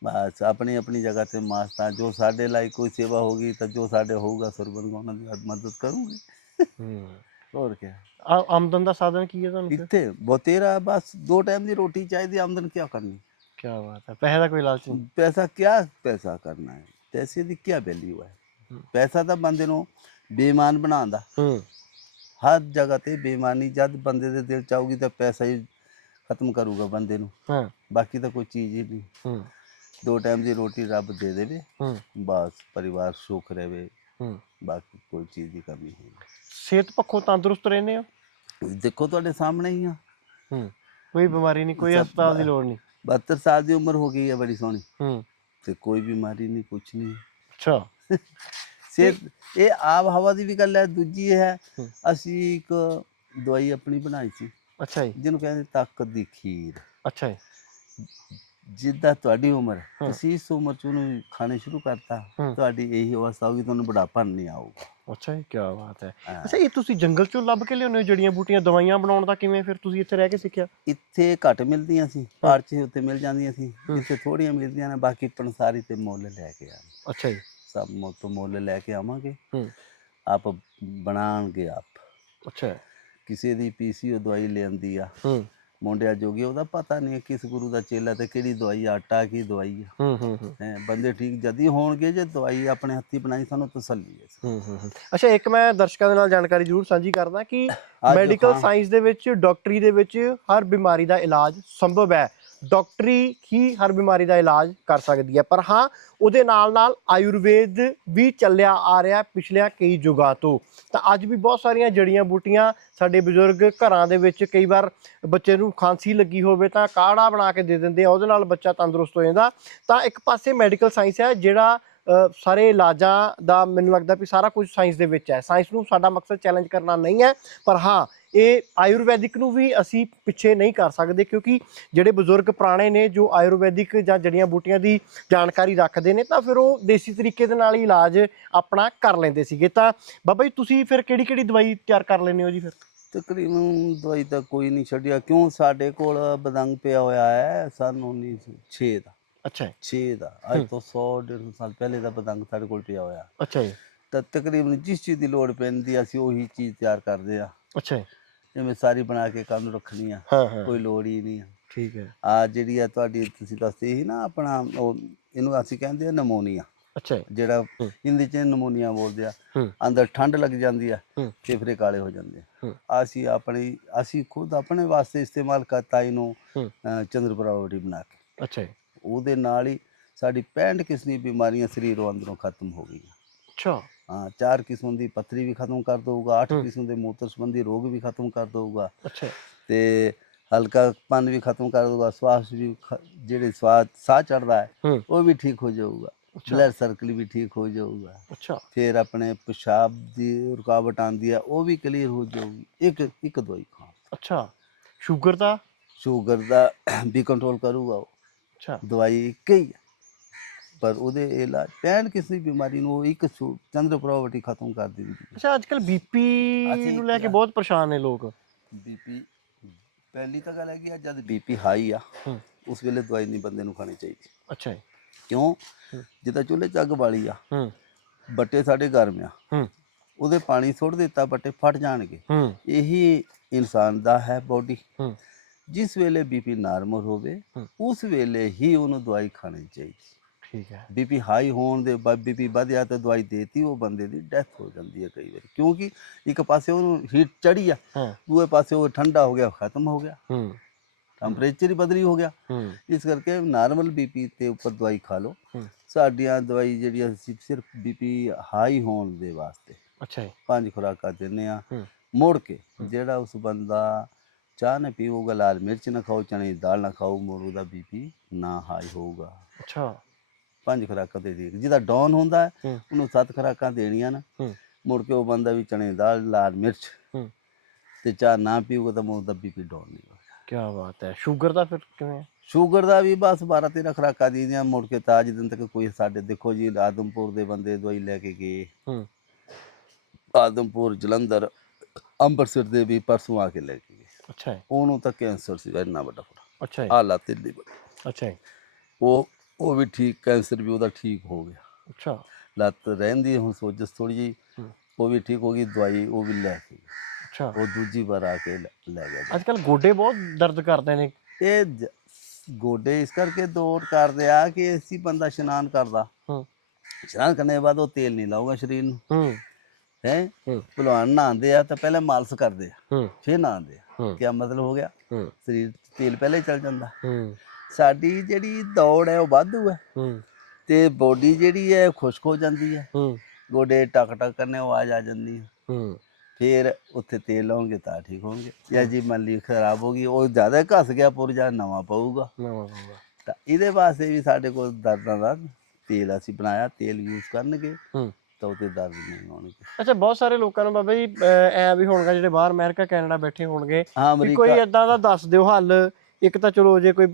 ਬਸ ਆਪਣੀ ਆਪਣੀ ਜਗ੍ਹਾ ਤੇ ਮਾਸਤਾ ਜੋ ਸਾਡੇ ਲਈ ਕੋਈ ਸੇਵਾ ਹੋਗੀ ਤਾਂ ਜੋ ਸਾਡੇ ਹੋਊਗਾ ਸਰਬਨ ਉਹਨਾਂ ਦੀ ਮਦਦ ਕਰੂੰਗੇ। ਹੂੰ। ਹੋਰ ਕੀ ਆ- ਆਮਦਨ ਦਾ ਸਾਧਨ ਕੀ ਹੈ ਤੁਹਾਨੂੰ ਇੱਥੇ ਬਤੇਰਾ ਬਸ ਦੋ ਟਾਈਮ ਦੀ ਰੋਟੀ ਚਾਹੀਦੀ ਆਮਦਨ ਕੀ ਕਰਨੀ? ਕੀ ਬਾਤ ਹੈ। ਪੈਸੇ ਦਾ ਕੋਈ ਲਾਲਚ ਨਹੀਂ। ਪੈਸਾ ਕਿਆ ਪੈਸਾ ਕਰਨਾ ਹੈ? ਪੈਸੇ ਦੀ ਕੀ ਵੈਲਿਊ ਹੈ? ਹੂੰ। ਪੈਸਾ ਤਾਂ ਬੰਦੇ ਨੂੰ ਬੇਈਮਾਨ ਬਣਾਉਂਦਾ ਹੂੰ। ਹਰ ਜਗ੍ਹਾ ਤੇ ਬੇਈਮਾਨੀ ਜਦ ਬੰਦੇ ਦੇ ਦਿਲ ਚ ਆਊਗੀ ਤਾਂ ਪੈਸਾ ਹੀ ਖਤਮ ਕਰੂਗਾ ਬੰਦੇ ਨੂੰ। ਹਾਂ। ਬਾਕੀ ਤਾਂ ਕੋਈ ਚੀਜ਼ ਹੀ ਨਹੀਂ। ਹੂੰ। ਦੋ ਟਾਈਮ ਦੀ ਰੋਟੀ ਰੱਬ ਦੇ ਦੇਵੇ। ਹੂੰ। ਬਸ ਪਰਿਵਾਰ ਸੁਖ ਰਹੇ ਹੂੰ। ਬਾਕੀ ਕੋਈ ਚੀਜ਼ ਦੀ ਕਮੀ ਨਹੀਂ। ਸਿਹਤ ਪੱਖੋਂ ਤੰਦਰੁਸਤ ਰਹਿੰਦੇ ਹੋ? ਦੇਖੋ ਤੁਹਾਡੇ ਸਾਹਮਣੇ ਹੀ ਆ। ਹੂੰ। ਕੋਈ ਬਿਮਾਰੀ ਨਹੀਂ ਕੋਈ ਹਸਪਤਾਲ ਦੀ ਲੋੜ ਨਹੀਂ। 72 ਸਾਲ ਦੀ ਉਮਰ ਹੋ ਗਈ ਹੈ ਬੜੀ ਸੋਹਣੀ। ਹੂੰ। ਤੇ ਕੋਈ ਬਿਮਾਰੀ ਨਹੀਂ ਕੁਛ ਨਹੀਂ। ਅੱਛਾ। (laughs) ਸਿਹਤ ਇਹ ਆਬ ਹਵਾ ਦੀ ਵੀ ਗੱਲ ਹੈ ਦੂਜੀ ਇਹ ਹੈ। ਅਸੀਂ ਇੱਕ ਦਵਾਈ ਆਪਣੀ ਬਣਾਈ ਸੀ। ਅੱਛਾ ਜੀ। ਜਿਹਨੂੰ ਕਹਿੰਦੇ ਤਾਕਤ ਦੀ ਖੀਰ। ਅੱਛਾ ਜੀ। ਜਿੱਦਾਂ ਤੁਹਾਡੀ ਉਮਰ। ਤੁਸੀਂ ਇਸ ਉਮਰ ਚ ਉਹਨੂੰ ਖਾਣੇ ਸ਼ੁਰੂ ਕਰਤਾ। ਤੁਹਾਡੀ ਇਹੀ ਅਵਸਥਾ ਹੋਗੀ ਤੁਹਾਨੂੰ ਬੁਢਾਪਾ ਨਹੀਂ ਆਊਗਾ। ਅੱਛਾ ਜੀ ਕੀ ਬਾਤ ਹੈ। ਅੱਛਾ ਇਹ ਤੁਸੀਂ ਜੰਗਲ ਚੋਂ ਲੱਭ ਕੇ ਲਿਆਉਂਦੇ ਹੋ ਜੜੀਆਂ ਬੂਟੀਆਂ ਦਵਾਈਆਂ ਬਣਾਉਣ ਦਾ ਕਿਵੇਂ ਫਿਰ ਤੁਸੀਂ ਇੱਥੇ ਰਹਿ ਕੇ ਸਿੱਖਿਆ? ਇੱਥੇ ਘੱਟ ਮਿਲਦੀਆਂ ਸੀ ਪਹਾੜ 'ਚ ਉੱਤੇ ਮਿਲ ਜਾਂਦੀਆਂ ਸੀ ਇੱਥੇ ਥੋੜੀਆਂ ਮਿਲਦੀਆਂ ਨੇ ਬਾਕੀ ਪੰਸਾਰੀ ਤੇ ਮੁੱਲ ਲੈ ਕੇ ਆ ਅੱਛਾ ਜੀ। ਸਭ ਮੁੱਲ ਤੋਂ ਮੁੱਲ ਲੈ ਕੇ ਆਵਾਂਗੇ। ਹੂੰ। ਆਪ ਬਣਾਉਣਗੇ ਆਪ। ਅੱਛਾ। ਕਿਸੇ ਦੀ ਪੀਸੀਓ ਦਵਾਈ ਲੈਂਦੀ ਆ। ਹੂੰ। ਮੁੰਡਿਆ ਜੋਗੀ ਉਹਦਾ ਪਤਾ ਨਹੀਂ ਕਿਸ ਗੁਰੂ ਦਾ ਚੇਲਾ ਤੇ ਕਿਹੜੀ ਦਵਾਈ ਆਟਾ ਕੀ ਦਵਾਈ ਆ। ਹੂੰ ਹੂੰ ਹੂੰ। ਹੈਂ, ਬੰਦੇ ਠੀਕ ਜਦੀ ਹੋਣਗੇ ਜੇ ਦਵਾਈ ਆਪਣੇ ਹੱਥੀ ਬਣਾਈ ਸਾਨੂੰ ਤਸੱਲੀ ਹੈ। ਹੂੰ ਹੂੰ ਹੂੰ। ਅੱਛਾ ਇੱਕ ਮੈਂ ਦਰਸ਼ਕਾਂ ਦੇ ਨਾਲ ਜਾਣਕਾਰੀ ਜ਼ਰੂਰ ਸਾਂਝੀ ਕਰਦਾ ਕਿ ਅੱਜ ਮੈਡੀਕਲ ਹਾਂ। ਸਾਇੰਸ ਦੇ ਵਿੱਚ ਡਾਕਟਰੀ ਦੇ ਵਿੱਚ ਹਰ ਬਿਮਾਰੀ ਦਾ ਇਲਾਜ ਸੰਭਵ ਹੈ। ਡਾਕਟਰੀ ਹੀ ਹਰ ਬਿਮਾਰੀ ਦਾ ਇਲਾਜ ਕਰ ਸਕਦੀ ਹੈ। ਪਰ ਹਾਂ, ਉਹਦੇ ਨਾਲ ਨਾਲ ਆਯੁਰਵੇਦ ਵੀ ਚੱਲਿਆ ਆ ਰਿਹਾ ਪਿਛਲੇ ਕਈ ਯੁਗਾਂ ਤੋਂ। ਤਾਂ ਅੱਜ ਵੀ ਬਹੁਤ ਸਾਰੀਆਂ ਜੜੀਆਂ ਬੂਟੀਆਂ ਸਾਡੇ ਬਜ਼ੁਰਗ ਘਰਾਂ ਦੇ ਵਿੱਚ ਕਈ ਵਾਰ ਬੱਚੇ ਨੂੰ ਖਾਂਸੀ ਲੱਗੀ ਹੋਵੇ ਤਾਂ ਕਾੜਾ ਬਣਾ ਕੇ ਦੇ ਦਿੰਦੇ ਆ, ਉਹਦੇ ਨਾਲ ਬੱਚਾ ਤੰਦਰੁਸਤ ਹੋ ਜਾਂਦਾ। ਤਾਂ ਇੱਕ ਪਾਸੇ ਮੈਡੀਕਲ ਸਾਇੰਸ ਹੈ ਜਿਹੜਾ ਸਾਰੇ ਇਲਾਜਾਂ ਦਾ ਮੈਨੂੰ ਲੱਗਦਾ ਵੀ ਸਾਰਾ ਕੁਝ ਸਾਇੰਸ ਦੇ ਵਿੱਚ ਹੈ। ਸਾਇੰਸ ਨੂੰ ਸਾਡਾ ਮਕਸਦ ਚੈਲੰਜ ਕਰਨਾ ਨਹੀਂ ਹੈ, ਪਰ ਹਾਂ ਇਹ ਆਯੁਰਵੈਦਿਕ ਨੂੰ ਵੀ ਅਸੀਂ ਪਿੱਛੇ ਨਹੀਂ ਕਰ ਸਕਦੇ ਕਿਉਂਕਿ ਜਿਹੜੇ ਬਜ਼ੁਰਗ ਪੁਰਾਣੇ ਨੇ ਜੋ ਆਯੁਰਵੈਦਿਕ ਜਾਂ ਜੜੀਆਂ ਬੂਟੀਆਂ ਦੀ ਜਾਣਕਾਰੀ ਰੱਖਦੇ ਨੇ ਤਾਂ ਫਿਰ ਉਹ ਦੇਸੀ ਤਰੀਕੇ ਦੇ ਨਾਲ ਹੀ ਇਲਾਜ ਆਪਣਾ ਕਰ ਲੈਂਦੇ ਸੀਗੇ। ਤਾਂ ਬਾਬਾ ਜੀ ਤੁਸੀਂ ਫਿਰ ਕਿਹੜੀ ਕਿਹੜੀ ਦਵਾਈ ਤਿਆਰ ਕਰ ਲੈਂਦੇ ਹੋ ਜੀ ਫਿਰ? ਤਕਰੀਬਨ ਦਵਾਈ ਤਾਂ ਕੋਈ ਨਹੀਂ ਛੱਡਿਆ ਕਿਉਂ ਸਾਡੇ ਕੋਲ ਬਦੰਗ ਪਿਆ ਹੋਇਆ ਹੈ ਸਨ 1906 ਦਾ। ਅੱਛਾ ਜੀ। 6 ਦਾ ਅੱਜ ਤੋਂ 100 150 ਸਾਲ ਪਹਿਲੇ ਦਾ ਬਦੰਗ ਸਾਡੇ ਕੋਲ ਪਿਆ ਹੋਇਆ। ਅੱਛਾ ਜੀ। ਤਾਂ ਤਕਰੀਬਨ ਜਿਸ ਚੀਜ਼ ਦੀ ਲੋੜ ਪੈਂਦੀ ਅਸੀਂ ਉਹੀ ਚੀਜ਼ ਤਿਆਰ ਕਰਦੇ ਆ। ਅੱਛਾ ਜੀ। ਜਿਵੇਂ ਸਾਰੀ ਬਣਾ ਕੇ ਕੰਮ ਰੱਖਣੀ ਆ ਹਾਂ ਹਾਂ। ਕੋਈ ਲੋੜ ਹੀ ਨਹੀਂ ਆ। ਠੀਕ ਹੈ। ਆ ਜਿਹੜੀ ਆ ਤੁਹਾਡੀ ਤੁਸੀਂ ਦੱਸਦੇ ਸੀ ਨਾ ਆਪਣਾ ਉਹ ਇਹਨੂੰ ਅਸੀਂ ਕਹਿੰਦੇ ਆ ਨਮੋਨੀਆ। ਅੱਛਾ ਜਿਹੜਾ। ਹਿੰਦੀ ਚ ਨਮੋਨੀਆ ਬੋਲਦੇ ਆ ਅੰਦਰ ਠੰਡ ਲੱਗ ਜਾਂਦੀ ਆ ਹੂੰ। ਫੇਫੜੇ ਕਾਲੇ ਹੋ ਜਾਂਦੇ। ਆ। ਅਸੀਂ ਆਪਣੀ ਅਸੀਂ ਖੁਦ ਆਪਣੇ ਵਾਸਤੇ ਇਸਤੇਮਾਲ ਕਰਤਾ ਇਹਨੂੰ ਚੰਦਰਪ੍ਰਾਵਟੀ ਬਣਾ ਕੇ। ਅੱਛਾ ਉਹਦੇ ਨਾਲ ਹੀ ਸਾਡੀ 65 ਕਿਸਮ ਦੀ ਬਿਮਾਰੀਆਂ ਸਰੀਰੋਂ ਅੰਦਰੋਂ ਖਤਮ ਹੋ ਗਈਆਂ। ਅੱਛਾ। ਹਾਂ ਚਾਰ ਕਿਸਮ ਦੀ ਪੱਥਰੀ ਵੀ ਖਤਮ ਕਰ ਦਊਗਾ ਅੱਠ ਹੂੰ। ਕਿਸਮ ਦੇ ਮੂਤਰ ਸੰਬੰਧੀ ਰੋਗ ਵੀ ਖਤਮ ਕਰ ਦਊਗਾ। ਅੱਛਾ। ਤੇ ਹਲਕਾਪਨ ਵੀ ਖਤਮ ਕਰ ਦਊਗਾ ਸਵਾਸ ਵੀ ਜਿਹੜੇ ਸਵਾਸ ਸਾਹ ਚੜਦਾ ਹੈ ਹੂੰ। ਉਹ ਵੀ ਠੀਕ ਹੋ ਜਾਊਗਾ। ਬਲੱਡ ਸਰਕਲ ਵੀ ਠੀਕ ਹੋ ਜਾਊਗਾ। ਅੱਛਾ। ਫਿਰ ਆਪਣੇ ਪਿਸ਼ਾਬ ਦੀ ਰੁਕਾਵਟ ਆਉਂਦੀ ਆ ਉਹ ਵੀ ਕਲੀਅਰ ਹੋ ਜਾਊਗੀ। ਇੱਕ ਇੱਕ ਦਵਾਈ ਖਾਓ ਅੱਛਾ। ਸ਼ੂਗਰ ਦਾ? ਸ਼ੂਗਰ ਦਾ ਵੀ ਕੰਟਰੋਲ ਕਰੂਗਾ ਉਹ। ਅੱਛਾ। ਦਵਾਈ ਇੱਕ ਹੀ ਹੈ। ਪਰ ਉਹਦੇ ਇਲਾਜ ਪੈਣ ਕਿਸੇ ਬਿਮਾਰੀ ਨੂੰ ਉਹ ਇੱਕ ਸ਼ੂ- ਚੰਦਰਪ੍ਰਾਵਟੀ ਖਤਮ ਕਰ ਦਿੰਦੀ ਹੈ। ਅੱਛਾ ਅੱਜ ਕੱਲ ਬੀਪੀ ਅਸੀਂ ਨੂੰ ਲੈ ਕੇ ਬਹੁਤ ਪਰੇਸ਼ਾਨ ਨੇ ਲੋਕ। ਬੀਪੀ ਪਹਿਲੀ ਤਾਂ ਗੱਲ ਹੈਗੀ ਆ ਜਦ ਬੀਪੀ ਹਾਈ ਆ ਹੂੰ। ਉਸ ਵੇਲੇ ਦਵਾਈ ਨਹੀਂ ਬੰਦੇ ਨੂੰ ਖਾਣੀ ਚਾਹੀਦੀ। ਅੱਛਾ ਜੀ। ਕਿਉਂ? ਹੂੰ। ਜਿੱਦਾਂ ਚੁੱਲ੍ਹੇ 'ਚ ਅੱਗ ਬਾਲੀ ਆ ਹੂੰ। ਬੱਟੇ ਸਾਡੇ ਗਰਮ ਆ। ਹੂੰ। ਉਹਦੇ ਪਾਣੀ ਸੁੱਟ ਦਿੱਤਾ ਬੱਟੇ ਫਟ ਜਾਣਗੇ। ਹੂੰ। ਇਹੀ ਇਨਸਾਨ ਦਾ ਹੈ ਬੋਡੀ ਹੂੰ। ਜਿਸ ਵੇਲੇ ਬੀਪੀ ਨਾਰਮਲ ਹੋਵੇ ਹੂੰ। ਉਸ ਵੇਲੇ ਹੀ ਉਹਨੂੰ ਦਵਾਈ ਖਾਣੀ ਚਾਹੀਦੀ। ਠੀਕ ਹੈ। ਬੀਪੀ ਹਾਈ ਹੋਣ ਦੇ ਬਾਅਦ ਬੀਪੀ ਵਧਿਆ ਤੇ ਦਵਾਈ ਦੇਤੀ ਉਹ ਬੰਦੇ ਦੀ ਡੈਥ ਹੋ ਜਾਂਦੀ ਹੈ ਕਈ ਵਾਰੀ। ਕਿਉਂਕਿ ਇੱਕ ਪਾਸੇ ਉਹਨੂੰ ਹੀਟ ਚੜੀ ਆ ਦੂਏ ਪਾਸੇ ਉਹ ਠੰਡਾ ਹੋ ਗਿਆ ਖਤਮ ਹੋ ਗਿਆ। ਹੂੰ। ਟੈਂਪਰੇਚਰ ਹੀ ਬਦਲੀ ਹੋ ਗਿਆ। ਹੂੰ। ਇਸ ਕਰਕੇ ਨਾਰਮਲ ਬੀਪੀ ਤੇ ਉੱਪਰ ਦਵਾਈ ਖਾ ਲਓ। ਸਾਡੀਆਂ ਦਵਾਈ ਜਿਹੜੀ ਅਸੀਂ ਸਿਰਫ ਬੀਪੀ ਹਾਈ ਹੋਣ ਦੇ ਵਾਸਤੇ ਅੱਛਾ ਜੀ। ਪੰਜ ਖੁਰਾਕਾਂ ਦਿੰਦੇ ਆ ਮੁੜ ਕੇ ਜਿਹੜਾ ਉਸ ਬੰਦਾ ਚਾਹ ਨਾ ਪੀਊਗਾ ਲਾਲ ਮਿਰਚ ਨਾ ਖਾਓ ਚਣੇ ਦੀ ਦਾਲ ਨਾ ਖਾਓ ਮੁੜ ਉਹਦਾ ਬੀਪੀ ਨਾ ਹਾਈ ਹੋਊਗਾ। ਅੱਛਾ। ਪੰਜ ਖੁਰਾਕਾਂ ਦੇ ਦੇ ਜਿਹਦਾ ਡਾਊਨ ਹੁੰਦਾ ਹੈ। ਹੂੰ ਉਹਨੂੰ ਸੱਤ ਖੁਰਾਕਾਂ ਦੇਣੀਆਂ ਨਾ। ਹੂੰ। ਮੁੜ ਕੇ ਉਹ ਬੰਦਾ ਵੀ ਚਣੇ ਦੀ ਦਾਲ ਲਾਲ ਮਿਰਚ ਹੂੰ। ਤੇ ਚਾਹ ਨਾ ਪੀਊਗਾ ਤਾਂ ਮੁੜ ਦਾ ਬੀਪੀ ਡਾਊਨ ਨਹੀਂ ਕੀ ਬਾਤ ਹੈ। ਸ਼ੂਗਰ ਦਾ ਫਿਰ ਕਿਵੇਂ ਹੈ? ਸ਼ੂਗਰ ਦਾ ਵੀ ਬਸ 12 13 ਖੁਰਾਕਾਂ ਦੀਦੀਆਂ ਮੁੜ ਕੇ ਤਾਂ ਅੱਜ ਦਿਨ ਤੱਕ ਕੋਈ ਸਾਡੇ ਦੇਖੋ ਜੀ ਆਦਮਪੁਰ ਦੇ ਬੰਦੇ ਦਵਾਈ ਲੈ ਕੇ ਗਏ। ਹੂੰ। ਆਦਮਪੁਰ ਜਲੰਧਰ ਅੰਮ੍ਰਿਤਸਰ ਦੇ ਵੀ ਪਰਸੋਂ ਆ ਕੇ ਲੈ ਕੇ ਗਏ। ਅੱਛਾ ਉਹਨੂੰ ਤਾਂ ਕੈਂਸਰ ਸੀਗਾ ਇੰਨਾ ਵੱਡਾ ਅੱਛਾ ਜੀ। ਆ ਲੱਤ ਲੀਵਰ ਅੱਛਾ ਉਹ ਉਹ ਵੀ ਠੀਕ ਕੈਂਸਰ ਵੀ ਉਹਦਾ ਠੀਕ ਹੋ ਗਿਆ। ਅੱਛਾ। ਲੱਤ ਰਹਿੰਦੀ ਹੁਣ ਸੋਜਸ ਥੋੜੀ ਜੀ ਉਹ ਵੀ ਠੀਕ ਹੋ ਗਈ ਦਵਾਈ ਉਹ ਵੀ ਲੈ ਕੇ। ਅੱਛਾ। ਉਹ ਦੂਜੀ ਵਾਰ ਆ ਕੇ ਲੈ ਗਿਆ। ਅੱਜ ਕੱਲ ਗੋਡੇ ਬਹੁਤ ਦਰਦ ਕਰਦੇ ਨੇ। ਇਹ ਜ- ਗੋਡੇ ਇਸ ਕਰਕੇ ਦੌੜ ਕਰਦੇ ਆ ਕਿ ਅਸੀਂ ਬੰਦਾ ਇਸ਼ਨਾਨ ਕਰਦਾ। ਹੂੰ। ਇਸ਼ਨਾਨ ਕਰਨ ਦੇ ਬਾਅਦ ਉਹ ਤੇਲ ਨਹੀਂ ਲਾਊਗਾ ਸਰੀਰ ਨੂੰ। ਹੂੰ। ਹੈ? ਹੂੰ। ਭਲਵਾਨ ਨਹਾਉਂਦੇ ਆ ਤਾਂ ਪਹਿਲਾਂ ਮਾਲਸ਼ ਕਰਦੇ ਆ। ਹੂੰ। ਫਿਰ ਨਹਾਉਂਦੇ ਆ। ਹੂੰ। ਕੀ ਮਤਲਬ ਹੋ ਗਿਆ? ਹੂੰ। ਸਰੀਰ 'ਚ ਤੇਲ ਪਹਿਲਾਂ ਚਲ ਜਾਂਦਾ। ਹੂੰ। ਸਾਡੀ ਜਿਹੜੀ ਦੌੜ ਹੈ ਉਹ ਵਾਧੂ ਹੈ। ਹੂੰ। ਤੇ ਬੋਡੀ ਜਿਹੜੀ ਹੈ ਖੁਸ਼ਕ ਹੋ ਜਾਂਦੀ ਹੈ। ਹੂੰ। ਗੋਡੇ ਟਕ ਟਕ ਕਰਨੇ ਆਵਾਜ਼ ਆ ਜਾਂਦੀ ਹੈ। ਹੂੰ। ਫਿਰ ਉੱਥੇ ਤੇਲ ਲਾਉਂਗੇ ਤਾਂ ਠੀਕ ਹੋਣਗੇ। ਜਾਂ ਜੀ ਮੰਨ ਲਈ ਖਰਾਬ ਹੋ ਗਈ ਉਹ ਜ਼ਿਆਦਾ ਘਸ ਗਿਆ ਪੁਰਜਾ ਨਵਾਂ ਪਊਗਾ। ਨਾ ਨਾ ਨਾ ਤਾਂ ਇਹਦੇ ਵਾਸਤੇ ਵੀ ਸਾਡੇ ਕੋਲ ਦਰਦਾਂ ਦਾ ਤੇਲ ਅਸੀਂ ਬਣਾਇਆ ਤੇਲ ਯੂਜ਼ ਕਰਨਗੇ। ਹੂੰ। ਤਾਂ ਉਹਤੇ ਦਰਦ ਨਹੀਂ ਹੋਣਗੇ। ਅੱਛਾ ਬਹੁਤ ਸਾਰੇ ਲੋਕਾਂ ਨੂੰ ਬਾਬਾ ਜੀ ਐਂ ਵੀ ਹੋਣਗਾ ਜਿਹੜੇ ਬਾਹਰ ਅਮਰੀਕਾ ਕੈਨੇਡਾ ਬੈਠੇ ਹੋਣਗੇ ਕੋਈ ਇਦਾਂ ਦਾ ਦੱਸ ਦਿਓ ਹੱਲ। ਇੱਕ ਤਾਂ ਚਲੋ ਜੇ ਕੋਈ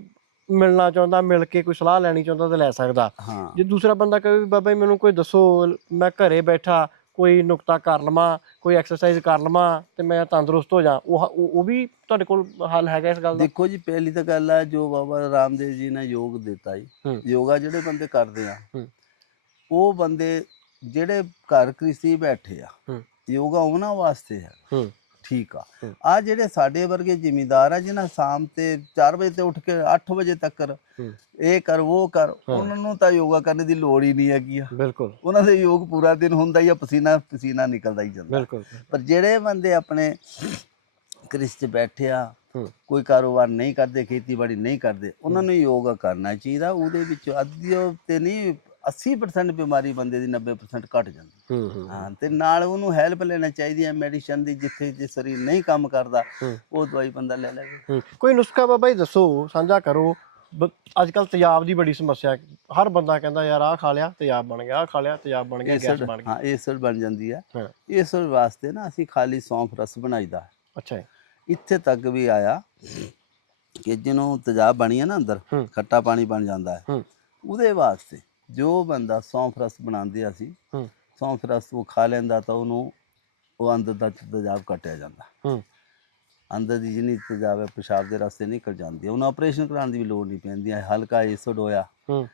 ਮਿਲਣਾ ਚਾਹੁੰਦਾ ਮਿਲ ਕੇ ਕੋਈ ਸਲਾਹ ਲੈਣੀ ਚਾਹੁੰਦਾ ਤਾਂ ਲੈ ਸਕਦਾ। ਹਾਂ। ਜੇ ਦੂਸਰਾ ਬੰਦਾ ਕਹੇ ਵੀ ਬਾਬਾ ਜੀ ਮੈਨੂੰ ਕੋਈ ਦੱਸੋ ਮੈਂ ਘਰੇ ਬੈਠਾ ਕੋਈ ਨੁਕਤਾ ਕਰ ਲਵਾਂ ਕੋਈ ਐਕਸਰਸਾਈਜ਼ ਕਰ ਲਵਾਂ ਤੇ ਮੈਂ ਤੰਦਰੁਸਤ ਹੋ ਜਾ। ਉਹ ਉਹ ਵੀ ਤੁਹਾਡੇ ਕੋਲ ਹੱਲ ਹੈਗਾ ਇਸ ਗੱਲ ਦਾ? ਦੇਖੋ ਜੀ ਪਹਿਲੀ ਤਾਂ ਗੱਲ ਹੈ ਜੋ ਬਾਬਾ ਰਾਮਦੇਵ ਜੀ ਨੇ ਯੋਗ ਦਿੱਤਾ ਜੀ। ਯੋਗਾ ਜਿਹੜੇ ਬੰਦੇ ਕਰਦੇ ਆ। ਉਹ ਬੰਦੇ ਜਿਹੜੇ ਘਰ ਕ੍ਰਿਸ਼ੀ ਬੈਠੇ ਆ। ਯੋਗਾ ਉਹਨਾਂ ਵਾਸਤੇ ਹੂੰ। ਠੀਕ ਆ। ਆ ਜਿਹੜੇ ਸਾਡੇ ਵਰਗੇ ਜ਼ਿਮੀਂਦਾਰ ਆ ਜਿਹਨਾਂ ਸ਼ਾਮ ਤੇ 4 ਵਜੇ ਤੇ ਉੱਠ ਕੇ 8 ਵਜੇ ਤੱਕ। ਇਹ ਕਰ ਉਹ ਕਰ। ਉਹਨਾਂ ਨੂੰ ਤਾਂ ਯੋਗਾ ਕਰਨ ਦੀ ਲੋੜ ਹੀ ਨਹੀਂ ਹੈਗੀ ਆ ਬਿਲਕੁਲ ਉਹਨਾਂ ਦੇ ਯੋਗ ਪੂਰਾ ਦਿਨ ਹੁੰਦਾ ਹੀ ਆ ਪਸੀਨਾ ਪਸੀਨਾ ਨਿਕਲਦਾ ਹੀ ਜਾਂਦਾ ਬਿਲਕੁਲ ਪਰ ਜਿਹੜੇ ਬੰਦੇ ਆਪਣੇ ਕ੍ਰਿਸ਼ 'ਚ ਬੈਠੇ ਆ। ਕੋਈ ਕਾਰੋਬਾਰ ਨਹੀਂ ਕਰਦੇ ਖੇਤੀਬਾੜੀ ਨਹੀਂ ਕਰਦੇ ਉਹਨਾਂ ਨੂੰ ਯੋਗਾ ਕਰਨਾ ਚਾਹੀਦਾ ਉਹਦੇ ਵਿੱਚ ਅੱਧੀ ਤੇ ਨਹੀਂ 80% ਬਿਮਾਰੀ ਬੰਦੇ ਦੀ 90% ਘਟ ਜਾਂਦੀ। ਹੂੰ ਹੂੰ ਹਾਂ। ਤੇ ਨਾਲ ਉਹਨੂੰ ਹੈਲਪ ਲੈਣਾ ਚਾਹੀਦੀ ਹੈ ਮੈਡੀਸਨ ਦੀ ਜਿੱਥੇ ਜੇ ਸਰੀਰ ਨਹੀਂ ਕੰਮ ਕਰਦਾ। ਉਹ ਦਵਾਈ ਬੰਦਾ ਲੈ ਲਵੇ। ਕੋਈ ਨੁਸਖਾ ਬਾਬਾ ਜੀ ਦੱਸੋ ਸਾਂਝਾ ਕਰੋ। ਅੱਜ ਕੱਲ ਤੇਜ਼ਾਬ ਦੀ ਬੜੀ ਸਮੱਸਿਆ। ਹਰ ਬੰਦਾ ਕਹਿੰਦਾ ਯਾਰ ਆਹ ਖਾ ਲਿਆ ਤੇਜ਼ਾਬ ਬਣ ਗਿਆ ਆਹ ਖਾ ਲਿਆ ਤੇਜ਼ਾਬ ਬਣ ਗਿਆ ਗੈਸ ਬਣ ਗਈ। ਹਾਂ ਏਸਡ ਬਣ ਜਾਂਦੀ ਹੈ। ਹਾਂ। ਏਸਡ ਵਾਸਤੇ ਨਾ ਅਸੀਂ ਖਾਲੀ ਸੌਂਫ ਰਸ ਬਣਾਈਦਾ ਅੱਛਾ ਇੱਥੇ ਤੱਕ ਵੀ ਆਇਆ ਕਿ ਜਿਹਨੂੰ ਤੇਜ਼ਾਬ ਬਣੀ ਹੈ ਨਾ ਅੰਦਰ। ਖੱਟਾ ਪਾਣੀ ਬਣ ਜਾਂਦਾ ਹੂੰ। ਉਹਦੇ ਵਾਸਤੇ ਜੋ ਬੰਦਾ ਸੌਂਫ ਰਸ ਬਣਾਉਂਦੇ ਆ ਸੀ ਹੂੰ। ਸੌਂਫ ਰਸ ਉਹ ਖਾ ਲੈਂਦਾ ਤਾਂ ਉਹਨੂੰ ਉਹ ਅੰਦਰ ਦਾ ਤੇਜ਼ਾਬ ਕੱਟਿਆ ਜਾਂਦਾ। ਹੂੰ। ਅੰਦਰ ਦੀ ਜਿੰਨੀ ਤੇਜ਼ਾਬ ਹੈ ਪਿਸ਼ਾਬ ਦੇ ਰਸਤੇ ਨਿਕਲ ਜਾਂਦੀ ਹੈ। ਉਹਨੂੰ ਆਪਰੇਸ਼ਨ ਕਰਾਉਣ ਦੀ ਵੀ ਲੋੜ ਨਹੀਂ ਪੈਂਦੀ ਹੈ। ਹਲਕਾ ਐਸਿਡ ਹੋਇਆ ਹੂੰ।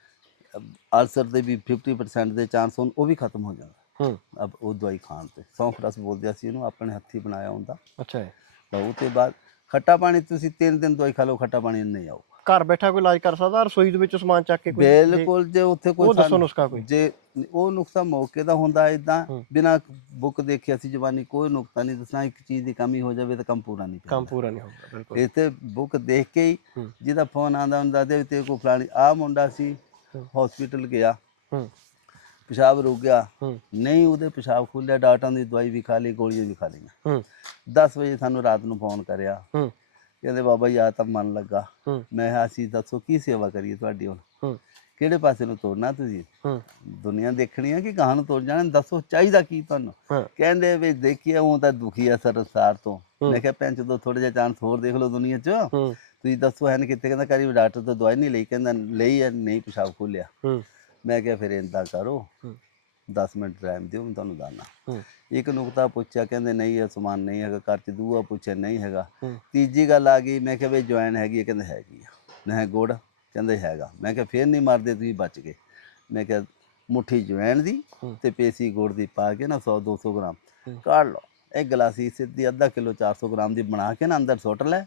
ਅਲਸਰ ਦੇ ਵੀ 50% ਦੇ ਚਾਂਸ ਹੋਣ ਉਹ ਵੀ ਖਤਮ ਹੋ ਜਾਂਦਾ। ਹੂੰ। ਅਬ ਉਹ ਦਵਾਈ ਖਾਣ ਤੇ। ਸੌਂਫ ਰਸ ਬੋਲਦੇ ਸੀ ਇਹਨੂੰ ਆਪਣੇ ਹੱਥੀ ਬਣਾਇਆ ਹੁੰਦਾ। ਅੱਛਾ ਤਾਂ ਉਹ ਤੋਂ ਬਾਅਦ ਖੱਟਾ ਪਾਣੀ ਤੁਸੀਂ ਤਿੰਨ ਦਿਨ ਦਵਾਈ ਖਾ ਲਓ ਖੱਟਾ ਪਾਣੀ ਨਹੀਂ ਆਊ ਘਰ ਬੈਠਾ ਕੋਈ ਇਲਾਜ ਕਰ ਸਕਦਾ ਰਸੋਈ ਦੇ ਵਿੱਚ ਸਮਾਨ ਚੱਕ ਕੇ ਕੋਈ ਬਿਲਕੁਲ ਜੇ ਉੱਥੇ ਕੋਈ ਉਹ ਦੱਸੋ ਨੁਸਖਾ ਕੋਈ। ਜੇ ਉਹ ਨੁਕਸਾ ਮੌਕੇ ਦਾ ਹੁੰਦਾ ਇਦਾਂ। ਬਿਨਾ ਬੁੱਕ ਦੇਖਿਆ ਸੀ ਜਵਾਨੀ ਕੋਈ ਨੁਕਤਾ ਨਹੀਂ ਦੱਸਣਾ ਇੱਕ ਚੀਜ਼ ਦੀ ਕਮੀ ਹੋ ਜਾਵੇ ਤਾਂ ਕੰਮ ਪੂਰਾ ਨਹੀਂ ਕੰਮ ਪੂਰਾ ਨਹੀਂ ਹੁੰਦਾ ਬਿਲਕੁਲ। ਤੇ ਬੁੱਕ ਦੇਖ ਕੇ ਹੀ। ਜਿਹਦਾ ਫੋਨ ਆਂਦਾ ਹੁੰਦਾ ਦੇ ਤੇ ਕੋ ਫਲਾਣੀ ਆ ਮੁੰਡਾ ਸੀ। ਹਸਪੀਟਲ ਗਿਆ। ਹੂੰ। ਪਿਸ਼ਾਬ ਰੁਕ ਗਿਆ। ਹੂੰ। ਨਹੀਂ ਉਹਦੇ ਪਿਸ਼ਾਬ ਖੁੱਲਿਆ ਡਾਕਟਰਾਂ ਦੀ ਦਵਾਈ ਵੀ ਖਾ ਲਈ ਗੋਲੀਆਂ ਵੀ ਖਾ ਲਈਆਂ। ਹੂੰ। 10 ਵਜੇ ਸਾਨੂੰ ਰਾਤ ਨੂੰ ਫੋਨ ਕਰਿਆ। ਹੂੰ। ਕਹਿੰਦੇ ਬਾਬਾ ਜੀ ਆ ਤਾਂ ਮਨ ਲੱਗਾ। ਮੈਂ ਕਿਹਾ ਅਸੀਂ ਦੱਸੋ ਕੀ ਸੇਵਾ ਕਰੀਏ ਤੁਹਾਡੀ ਹੁਣ? ਕਿਹੜੇ ਪਾਸੇ ਨੂੰ ਤੋਰਨਾ ਤੁਸੀਂ? ਦੁਨੀਆ ਦੇਖਣੀ ਆ ਕਿ ਗਾਹਾਂ ਨੂੰ ਤੁਰ ਜਾਣਾ? ਦੱਸੋ ਚਾਹੀਦਾ ਕੀ ਤੁਹਾਨੂੰ? ਕਹਿੰਦੇ ਵੀ ਦੇਖੀਏ ਉਹ ਤਾਂ ਦੁਖੀ ਆ ਸਰਸਾਰ ਤੋਂ। ਮੈਂ ਕਿਹਾ ਪੈਂਚ ਦੋ ਥੋੜੇ ਜਿਹਾ ਚਾਂਸ ਹੋਰ ਦੇਖ ਲਓ ਦੁਨੀਆ 'ਚ। ਤੁਸੀਂ ਦੱਸੋ ਹੈ ਕਿੱਥੇ? ਕਹਿੰਦਾ ਕਰੀ ਡਾਕਟਰ ਤੋਂ ਦਵਾਈ ਨਹੀਂ ਲਈ। ਕਹਿੰਦਾ ਲਈ ਨਹੀਂ ਪਿਸ਼ਾਬ ਖੋਲਿਆ ਮੈਂ ਕਿਹਾ ਫਿਰ ਇੰਦਾ ਕਰੋ। 10 ਮਿੰਟ ਟਾਈਮ ਦਿਓ ਮੈਂ ਤੁਹਾਨੂੰ ਦੱਸਣਾ ਇੱਕ ਨੁਕਤਾ ਪੁੱਛਿਆ ਕਹਿੰਦੇ ਨਹੀਂ ਇਹ ਸਮਾਨ ਨਹੀਂ ਹੈਗਾ ਘਰ 'ਚ ਦੂਆ ਪੁੱਛਿਆ ਨਹੀਂ ਹੈਗਾ। ਤੀਜੀ ਗੱਲ ਆ ਗਈ ਮੈਂ ਕਿਹਾ ਵੀ ਜੁਆਇਨ ਹੈਗੀ ਹੈ ਕਹਿੰਦੇ ਹੈਗੀ ਆ। ਕਿਹਾ ਗੁੜ? ਕਹਿੰਦੇ ਹੈਗਾ। ਮੈਂ ਕਿਹਾ ਫੇਰ ਨਹੀਂ ਮਰਦੇ ਤੁਸੀਂ ਬਚ ਗਏ। ਮੈਂ ਕਿਹਾ ਮੁੱਠੀ ਜੁਆਇਨ ਦੀ। ਤੇ ਪੇਸੀ ਗੁੜ ਦੀ ਪਾ ਕੇ ਨਾ 100 200 ਗ੍ਰਾਮ। ਕਾੜ ਲਓ। ਇੱਕ ਗਲਾਸੀ ਸਿੱਧੀ ਅੱਧਾ ਕਿਲੋ 400 ਗ੍ਰਾਮ ਦੀ ਬਣਾ ਕੇ ਨਾ ਅੰਦਰ ਸੁੱਟ ਲੈ।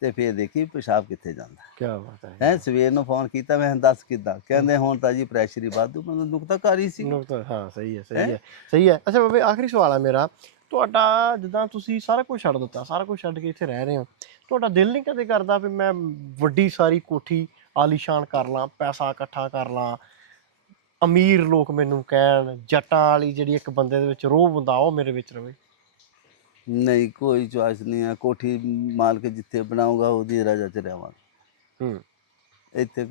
ਤੇ ਫੇਰ ਦੇਖੀ ਪਿਸ਼ਾਬ ਕਿੱਥੇ ਜਾਂਦਾ। ਕੀ ਬਾਤ ਹੈ ਹੈ ਸਵੇਰ ਨੂੰ ਫੋਨ ਕੀਤਾ ਮੈਂ ਦੱਸ ਕਿੱਦਾਂ? ਕਹਿੰਦੇ ਹੁਣ ਤਾਂ ਜੀ ਪ੍ਰੈਸ਼ਰ ਹੀ ਵਾਧੂ ਮੈਨੂੰ ਨੁਕਤਾ ਘਰ ਹੀ ਸੀ। ਨੁਕਤਾ ਹਾਂ ਸਹੀ ਹੈ ਸਹੀ ਹੈ? ਸਹੀ ਹੈ। ਅੱਛਾ ਬਾਬੇ ਆਖਰੀ ਸਵਾਲ ਹੈ ਮੇਰਾ। ਤੁਹਾਡਾ ਜਿੱਦਾਂ ਤੁਸੀਂ ਸਾਰਾ ਕੁਝ ਛੱਡ ਦਿੱਤਾ ਸਾਰਾ ਕੁਝ ਛੱਡ ਕੇ ਇੱਥੇ ਰਹਿ ਰਹੇ ਹੋ ਤੁਹਾਡਾ ਦਿਲ ਨਹੀਂ ਕਦੇ ਕਰਦਾ ਵੀ ਮੈਂ ਵੱਡੀ ਸਾਰੀ ਕੋਠੀ ਆਲੀਸ਼ਾਨ ਕਰ ਲਾਂ ਪੈਸਾ ਇਕੱਠਾ ਕਰ ਲਾਂ। ਅਮੀਰ ਲੋਕ ਮੈਨੂੰ ਕਹਿਣ ਜੱਟਾਂ ਵਾਲੀ ਜਿਹੜੀ ਇੱਕ ਬੰਦੇ ਦੇ ਵਿੱਚ ਰੋਹ ਹੁੰਦਾ ਉਹ ਮੇਰੇ ਵਿੱਚ ਰਵੇ। ਨਹੀਂ ਕੋਈ ਚੋਇਸ ਨਹੀਂ ਹੈ। ਕੋਠੀ ਮਾਲਕ ਜਿੱਥੇ ਬਣਾਊਗਾ ਉਹਦੀ ਰਜਾ ਚ ਰਹਾਂਗੇ। ਹੂੰ। ਇੱਥੇ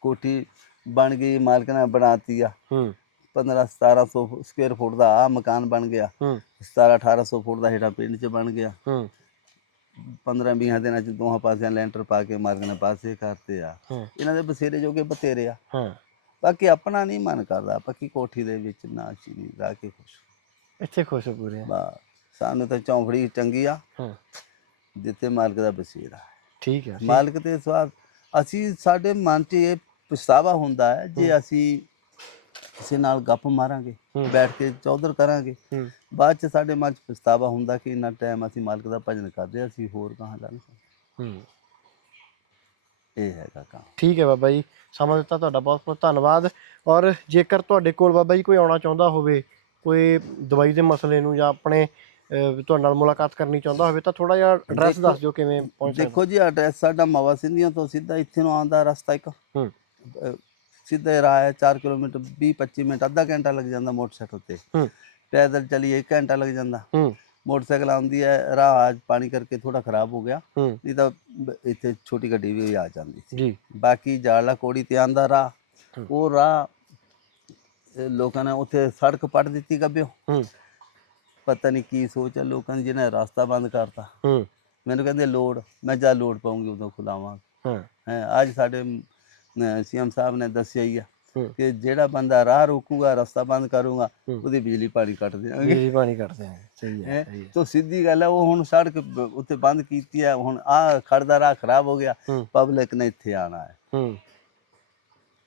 ਕੋਠੀ ਬਣ ਗਈ ਮਾਲਕ ਨੇ ਬਣਾਤੀ ਆ। ਹੂੰ। 15 1700 ਸਕੁਅਰ ਫੁੱਟ ਦਾ ਆ ਮਕਾਨ ਬਣ ਗਿਆ। ਹੂੰ। 17 1800 ਫੁੱਟ ਦਾ ਹੇਠਾਂ ਪਿੰਡ ਚ ਬਣ ਗਿਆ। ਹੂੰ। 15 20 ਦਿਨਾਂ ਚ ਦੋਹਾਂ ਪਾਸਿਆਂ ਲੈਂਟਰ ਪਾ ਕੇ ਮਾਲਕ ਨੇ ਪਾਸੇ ਕਰਤੇ ਆ। ਹੂੰ। ਇਹਨਾਂ ਦੇ ਬਸੇਰੇ ਜੋਗੇ ਬਤੇਰੇ ਆ। ਹਾਂ। ਬਾਕੀ ਆਪਣਾ ਨਹੀਂ ਮਨ ਕਰਦਾ। ਪੱਕੀ ਕੋਠੀ ਦੇ ਵਿੱਚ ਨਾ ਚੀਨੀ ਰਹਿ ਕੇ ਖੁਸ਼। ਇੱਥੇ ਖੁਸ਼ ਹੋ ਪੂਰੇ ਬਸ। ਸਾਨੂੰ ਤਾਂ ਚੌਂਫੜੀ ਚੰਗੀ ਆ। ਹਾਂ। ਜਿੱਥੇ ਮਾਲਕ ਦਾ ਬਸੇਰਾ ਠੀਕ ਹੈ ਮਾਲਕ ਤੇ ਸਵਾਦ। ਅਸੀਂ ਸਾਡੇ ਮਨ 'ਚ ਇਹ ਪਛਤਾਵਾ ਹੁੰਦਾ ਹੈ ਜੇ ਅਸੀਂ ਕਿਸੇ ਨਾਲ ਗੱਪ ਮਾਰਾਂਗੇ। ਬੈਠ ਕੇ ਚੌਧਰ ਕਰਾਂਗੇ ਬਾਅਦ 'ਚ ਸਾਡੇ ਮਨ 'ਚ ਪਛਤਾਵਾ ਹੁੰਦਾ ਕਿ ਇੰਨਾ ਟਾਈਮ ਅਸੀਂ ਮਾਲਕ ਦਾ ਭਜਨ ਕਰਦੇ ਅਸੀਂ ਹੋਰ ਕਹਾਂ ਲੰਘ ਹੂੰ। ਇਹ ਹੈਗਾ ਕੰਮ। ਠੀਕ ਹੈ ਬਾਬਾ ਜੀ ਸਮਾਂ ਦਿੱਤਾ ਤੁਹਾਡਾ ਬਹੁਤ ਬਹੁਤ ਧੰਨਵਾਦ। ਔਰ ਜੇਕਰ ਤੁਹਾਡੇ ਕੋਲ ਬਾਬਾ ਜੀ ਕੋਈ ਆਉਣਾ ਚਾਹੁੰਦਾ ਹੋਵੇ ਕੋਈ ਦਵਾਈ ਦੇ ਮਸਲੇ ਨੂੰ ਜਾਂ ਆਪਣੇ ਤੁਹਾਡੇ ਨਾਲ ਮੁਲਾਕਾਤ ਕਰਨੀ ਚਾਹੁੰਦਾ ਹੋਵੇ ਤਾਂ ਥੋੜਾ ਜਿਹਾ ਐਡਰੈਸ ਦੱਸ ਦਿਓ ਕਿਵੇਂ ਪਹੁੰਚ ਦੇਖੋ ਜੀ ਐਡਰੈਸ ਸਾਡਾ ਮਾਵਾ ਸਿੰਧੀਆਂ ਤੋਂ ਸਿੱਧਾ ਇੱਥੇ ਨੂੰ ਆਉਂਦਾ ਰਸਤਾ ਇੱਕ। ਹੂੰ। ਸਿੱਧਾ ਹੀ ਰਾਹ ਹੈ 4 ਕਿਲੋਮੀਟਰ 20 25 ਮਿੰਟ ਅੱਧਾ ਘੰਟਾ ਲੱਗ ਜਾਂਦਾ ਮੋਟਰਸਾਈਕਲ ਤੇ। ਹੂੰ। ਪੈਦਲ ਚਲੀਏ 1 ਘੰਟਾ ਲੱਗ ਜਾਂਦਾ। ਹੂੰ। ਮੋਟਰਸਾਈਕਲ ਆਉਂਦੀ ਹੈ ਰਾਹ ਅੱਜ ਪਾਣੀ ਕਰਕੇ ਥੋੜਾ ਖਰਾਬ ਹੋ ਗਿਆ। ਨਹੀਂ ਤਾਂ ਇੱਥੇ ਛੋਟੀ ਗੱਡੀ ਵੀ ਆ ਜਾਂਦੀ ਸੀ। ਜੀ। ਬਾਕੀ ਜਾਲਾ ਕੋੜੀ ਤੇ ਆਂਦਾ ਰਾਹ। ਉਹ ਰਾਹ ਲੋਕਾਂ ਨੇ ਉੱਥੇ ਸੜਕ ਪੱਟ ਦਿੱਤੀ ਗੱਬਿਓ ਹੂੰ। ਪਤਾ ਨਹੀਂ ਕੀ ਸੋਚ ਹੈ ਲੋਕਾਂ ਦੀ ਜਿਹਨੇ ਰਸਤਾ ਬੰਦ ਕਰਤਾ। ਹੂੰ। ਮੈਨੂੰ ਕਹਿੰਦੇ ਲੋਡ ਮੈਂ ਜਦ ਲੋਡ ਪਾਉਂਗੀ ਉਦੋਂ ਖੁਲਾਵਾਂ ਹਾਂ। ਅੱਜ ਸਾਡੇ ਸੀਐਮ ਸਾਹਿਬ ਨੇ ਦੱਸਿਆ ਹੀ ਆ। ਕਿ ਜਿਹੜਾ ਬੰਦਾ ਰਾਹ ਰੋਕੂਗਾ ਰਸਤਾ ਬੰਦ ਕਰੂਗਾ। ਉਹਦੀ ਬਿਜਲੀ ਪਾਣੀ ਕੱਟ ਦੇਵਾਂਗੇ। ਬਿਜਲੀ ਪਾਣੀ ਕੱਟਦੇ ਨੇ ਸਹੀ ਹੈ ਤੋ ਸਿੱਧੀ ਗੱਲ ਹੈ ਉਹ ਹੁਣ ਸੜਕ ਉੱਤੇ ਬੰਦ ਕੀਤੀ ਹੈ ਹੁਣ ਆ ਖੜਦਾ ਰਾਹ ਖਰਾਬ ਹੋ ਗਿਆ। ਪਬਲਿਕ ਨੇ ਇੱਥੇ ਆਣਾ ਹੂੰ।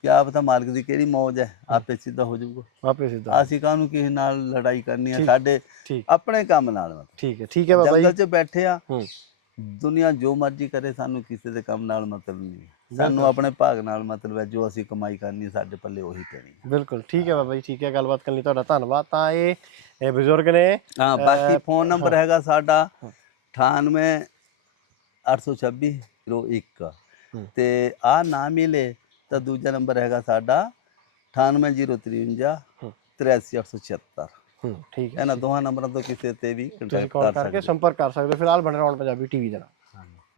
ਕਿਆ ਪਤਾ ਮਾਲਕ ਦੀ ਕਿਹੜੀ ਮੌਜ ਹੈ? ਆਪੇ ਸਿੱਧਾ ਹੋ ਜਾਊਗਾ। ਆਪੇ ਸਿੱਧਾ ਅਸੀਂ ਕਾਹਨੂੰ ਕਿਸੇ ਨਾਲ ਲੜਾਈ ਕਰਨੀ ਠੀਕ। ਸਾਡੇ ਆਪਣੇ ਕੰਮ ਨਾਲ ਠੀਕ ਹੈ ਠੀਕ ਹੈ ਬਾਬਾ ਜੰਗਲ ਜੀ। 'ਚ ਬੈਠੇ ਆ। ਦੁਨੀਆ ਜੋ ਮਰਜ਼ੀ ਕਰੇ ਸਾਨੂੰ ਕਿਸੇ ਦੇ ਕੰਮ ਨਾਲ ਮਤਲਬ ਨਹੀਂ। ਸਾਨੂੰ ਆਪਣੇ ਭਾਗ ਨਾਲ ਮਤਲਬ ਹੈ ਜੋ ਅਸੀਂ ਕਮਾਈ ਕਰਨੀ ਸਾਡੇ ਪੱਲੇ ਉਹੀ ਪੈਣੀ। ਬਿਲਕੁਲ ਠੀਕ ਹੈ ਬਾਬਾ ਜੀ ਠੀਕ ਹੈ। ਗੱਲਬਾਤ ਕਰਨ ਲਈ ਤੁਹਾਡਾ ਧੰਨਵਾਦ। ਤਾਂ ਇਹ ਇਹ ਬਜ਼ੁਰਗ ਨੇ ਹਾਂ ਬਾਕੀ ਫੋਨ ਨੰਬਰ ਹੈਗਾ ਸਾਡਾ 98 826 01 ਹੂੰ। ਤੇ ਆ ਨਾ ਮਿਲੇ ਤਾਂ ਦੂਜਾ ਨੰਬਰ ਹੈਗਾ ਸਾਡਾ 98053 ਹੂੰ। 83876 ਹੂੰ ਠੀਕ ਹੈ ਇਹਨਾਂ ਦੋਹਾਂ ਨੰਬਰਾਂ ਤੋਂ ਕਿਸੇ ਤੇ ਵੀ ਤੁਸੀਂ ਕੰਟੈਕਟ ਕਾਲ ਕਰ ਸਕਦੇ ਹੋ। ਸੰਪਰਕ ਕਰ ਸਕਦੇ ਹੋ ਫਿਲਹਾਲ ਬਣੇ ਰਹੋ ਪੰਜਾਬੀ ਟੀਵੀ ਦੇ ਨਾਲ